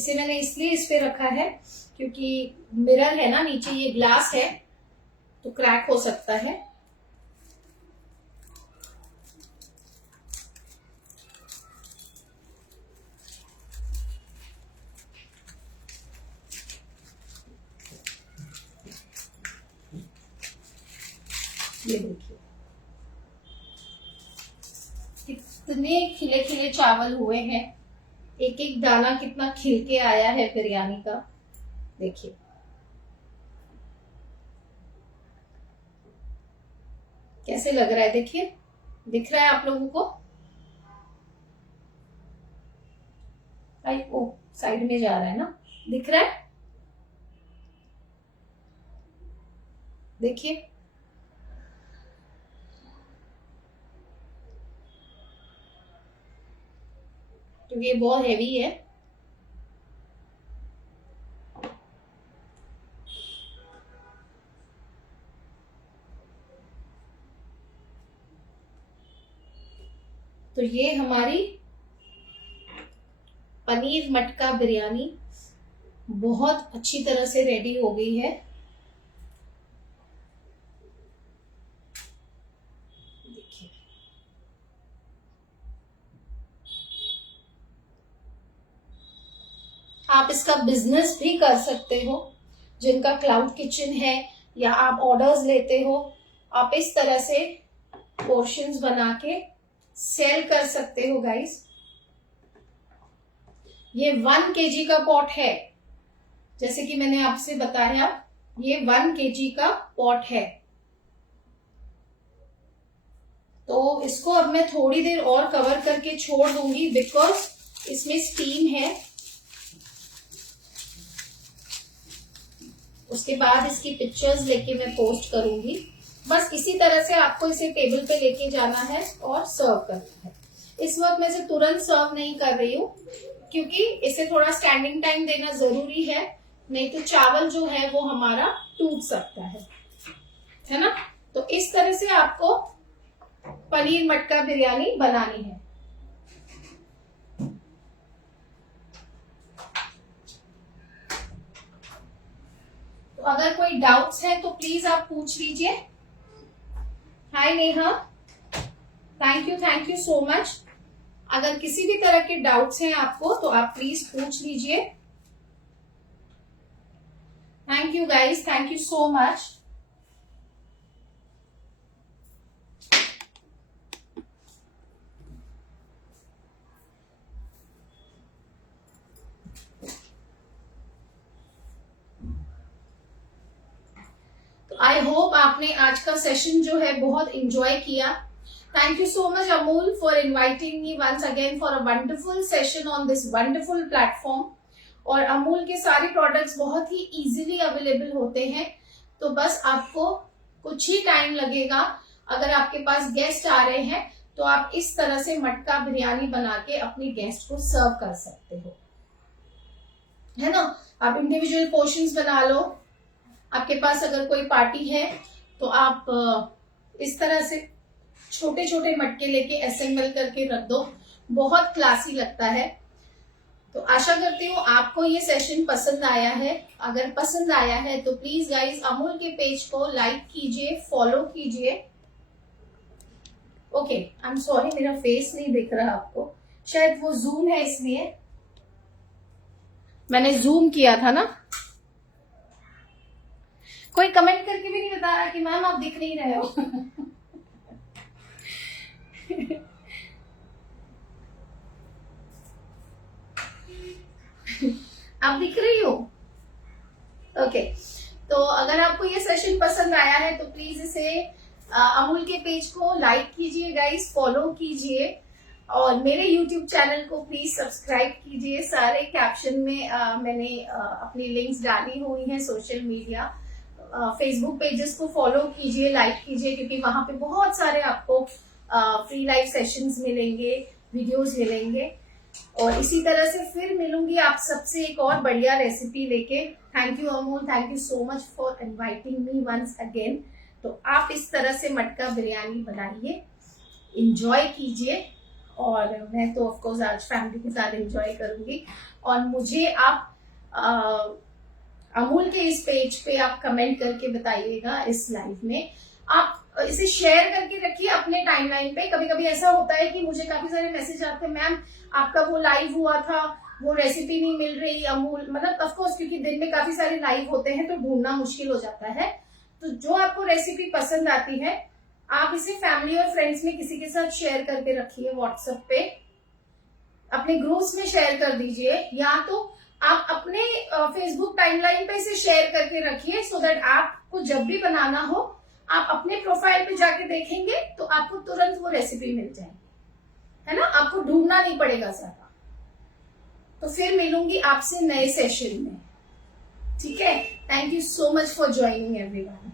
इसे मैंने इसलिए इस पे रखा है क्योंकि मिरर है ना, नीचे ये ग्लास है तो क्रैक हो सकता है। ये देखिए कितने खिले खिले चावल हुए हैं, एक एक दाना कितना खिल के आया है बिरयानी का। देखिए कैसे लग रहा है, देखिए दिख रहा है आप लोगों को? ओ साइड में जा रहा है ना, दिख रहा है? देखिए क्योंकि ये बहुत हैवी है। तो ये हमारी पनीर मटका बिरयानी बहुत अच्छी तरह से रेडी हो गई है। देखिए आप इसका बिजनेस भी कर सकते हो, जिनका क्लाउड किचन है या आप ऑर्डर्स लेते हो, आप इस तरह से पोर्शंस बना के सेल कर सकते हो गाइस। ये 1 kg का पॉट है, जैसे कि मैंने आपसे बताया, ये 1 kg का पॉट है। तो इसको अब मैं थोड़ी देर और कवर करके छोड़ दूंगी बिकॉज इसमें स्टीम है। उसके बाद इसकी पिक्चर्स लेके मैं पोस्ट करूंगी। बस इसी तरह से आपको इसे टेबल पे लेके जाना है और सर्व करना है। इस वक्त मैं इसे तुरंत सर्व नहीं कर रही हूँ क्योंकि इसे थोड़ा स्टैंडिंग टाइम देना जरूरी है, नहीं तो चावल जो है वो हमारा टूट सकता है ना। तो इस तरह से आपको पनीर मटका बिरयानी बनानी है। तो अगर कोई डाउट्स है तो प्लीज आप पूछ लीजिए। Hi Neha, thank you so much. अगर किसी भी तरह के डाउट्स हैं आपको तो आप प्लीज पूछ लीजिए। Thank you guys, thank you so much. I hope आपने आज का सेशन जो है बहुत इंजॉय किया। Thank you so much Amul for inviting me once again for a wonderful session on this wonderful platform. और अमूल के सारे प्रोडक्ट्स बहुत ही इजीली अवेलेबल होते हैं, तो बस आपको कुछ ही टाइम लगेगा। अगर आपके पास गेस्ट आ रहे हैं तो आप इस तरह से मटका बिरयानी बना के अपने गेस्ट को सर्व कर सकते हो, है ना। आप इंडिविजुअल पोर्शंस बना लो। आपके पास अगर कोई पार्टी है तो आप इस तरह से छोटे छोटे मटके लेके असेंबल करके रख दो, बहुत क्लासी लगता है। तो आशा करती हूँ आपको ये सेशन पसंद आया है। अगर पसंद आया है तो प्लीज गाइज अमूल के पेज को लाइक कीजिए, फॉलो कीजिए। ओके, आई एम सॉरी मेरा फेस नहीं दिख रहा आपको, शायद वो जूम है इसलिए। मैंने जूम किया था ना। कोई कमेंट करके भी नहीं बता रहा कि मैम आप दिख नहीं रहे हो। आप दिख रही हो? ओके, तो अगर आपको ये सेशन पसंद आया है तो प्लीज इसे अमूल के पेज को लाइक कीजिए गाइस, फॉलो कीजिए और मेरे यूट्यूब चैनल को प्लीज सब्सक्राइब कीजिए। सारे कैप्शन में मैंने अपनी लिंक्स डाली हुई हैं सोशल मीडिया। फेसबुक पेजेस को फॉलो कीजिए, लाइक कीजिए, क्योंकि वहां पे बहुत सारे आपको फ्री लाइव सेशंस मिलेंगे, वीडियोस मिलेंगे। और इसी तरह से फिर मिलूंगी आप सबसे एक और बढ़िया रेसिपी लेके। Thank you Amul, thank you so much for inviting me once again. तो आप इस तरह से मटका बिरयानी बनाइए, इंजॉय कीजिए और मैं तो ऑफ कोर्स आज फैमिली के साथ एंजॉय करूंगी। और मुझे आप अमूल के इस पेज पे आप कमेंट करके बताइएगा इस लाइव में। आप इसे शेयर करके रखिए अपने टाइमलाइन पे। कभी कभी ऐसा होता है कि मुझे काफी सारे मैसेज आते हैं, मैम आपका वो लाइव हुआ था, वो रेसिपी नहीं मिल रही अमूल, मतलब ऑफ कोर्स क्योंकि दिन में काफी सारे लाइव होते हैं तो ढूंढना मुश्किल हो जाता है। तो जो आपको रेसिपी पसंद आती है आप इसे फैमिली और फ्रेंड्स में किसी के साथ शेयर करके रखिए, व्हाट्सएप पे अपने ग्रुप्स में शेयर कर दीजिए, या तो आप अपने फेसबुक टाइमलाइन पे इसे शेयर करके रखिए, सो दैट आपको जब भी बनाना हो आप अपने प्रोफाइल पे जाके देखेंगे तो आपको तुरंत वो रेसिपी मिल जाएगी, है ना, आपको ढूंढना नहीं पड़ेगा ज्यादा। तो फिर मिलूंगी आपसे नए सेशन में, ठीक है। Thank you so much for joining everyone.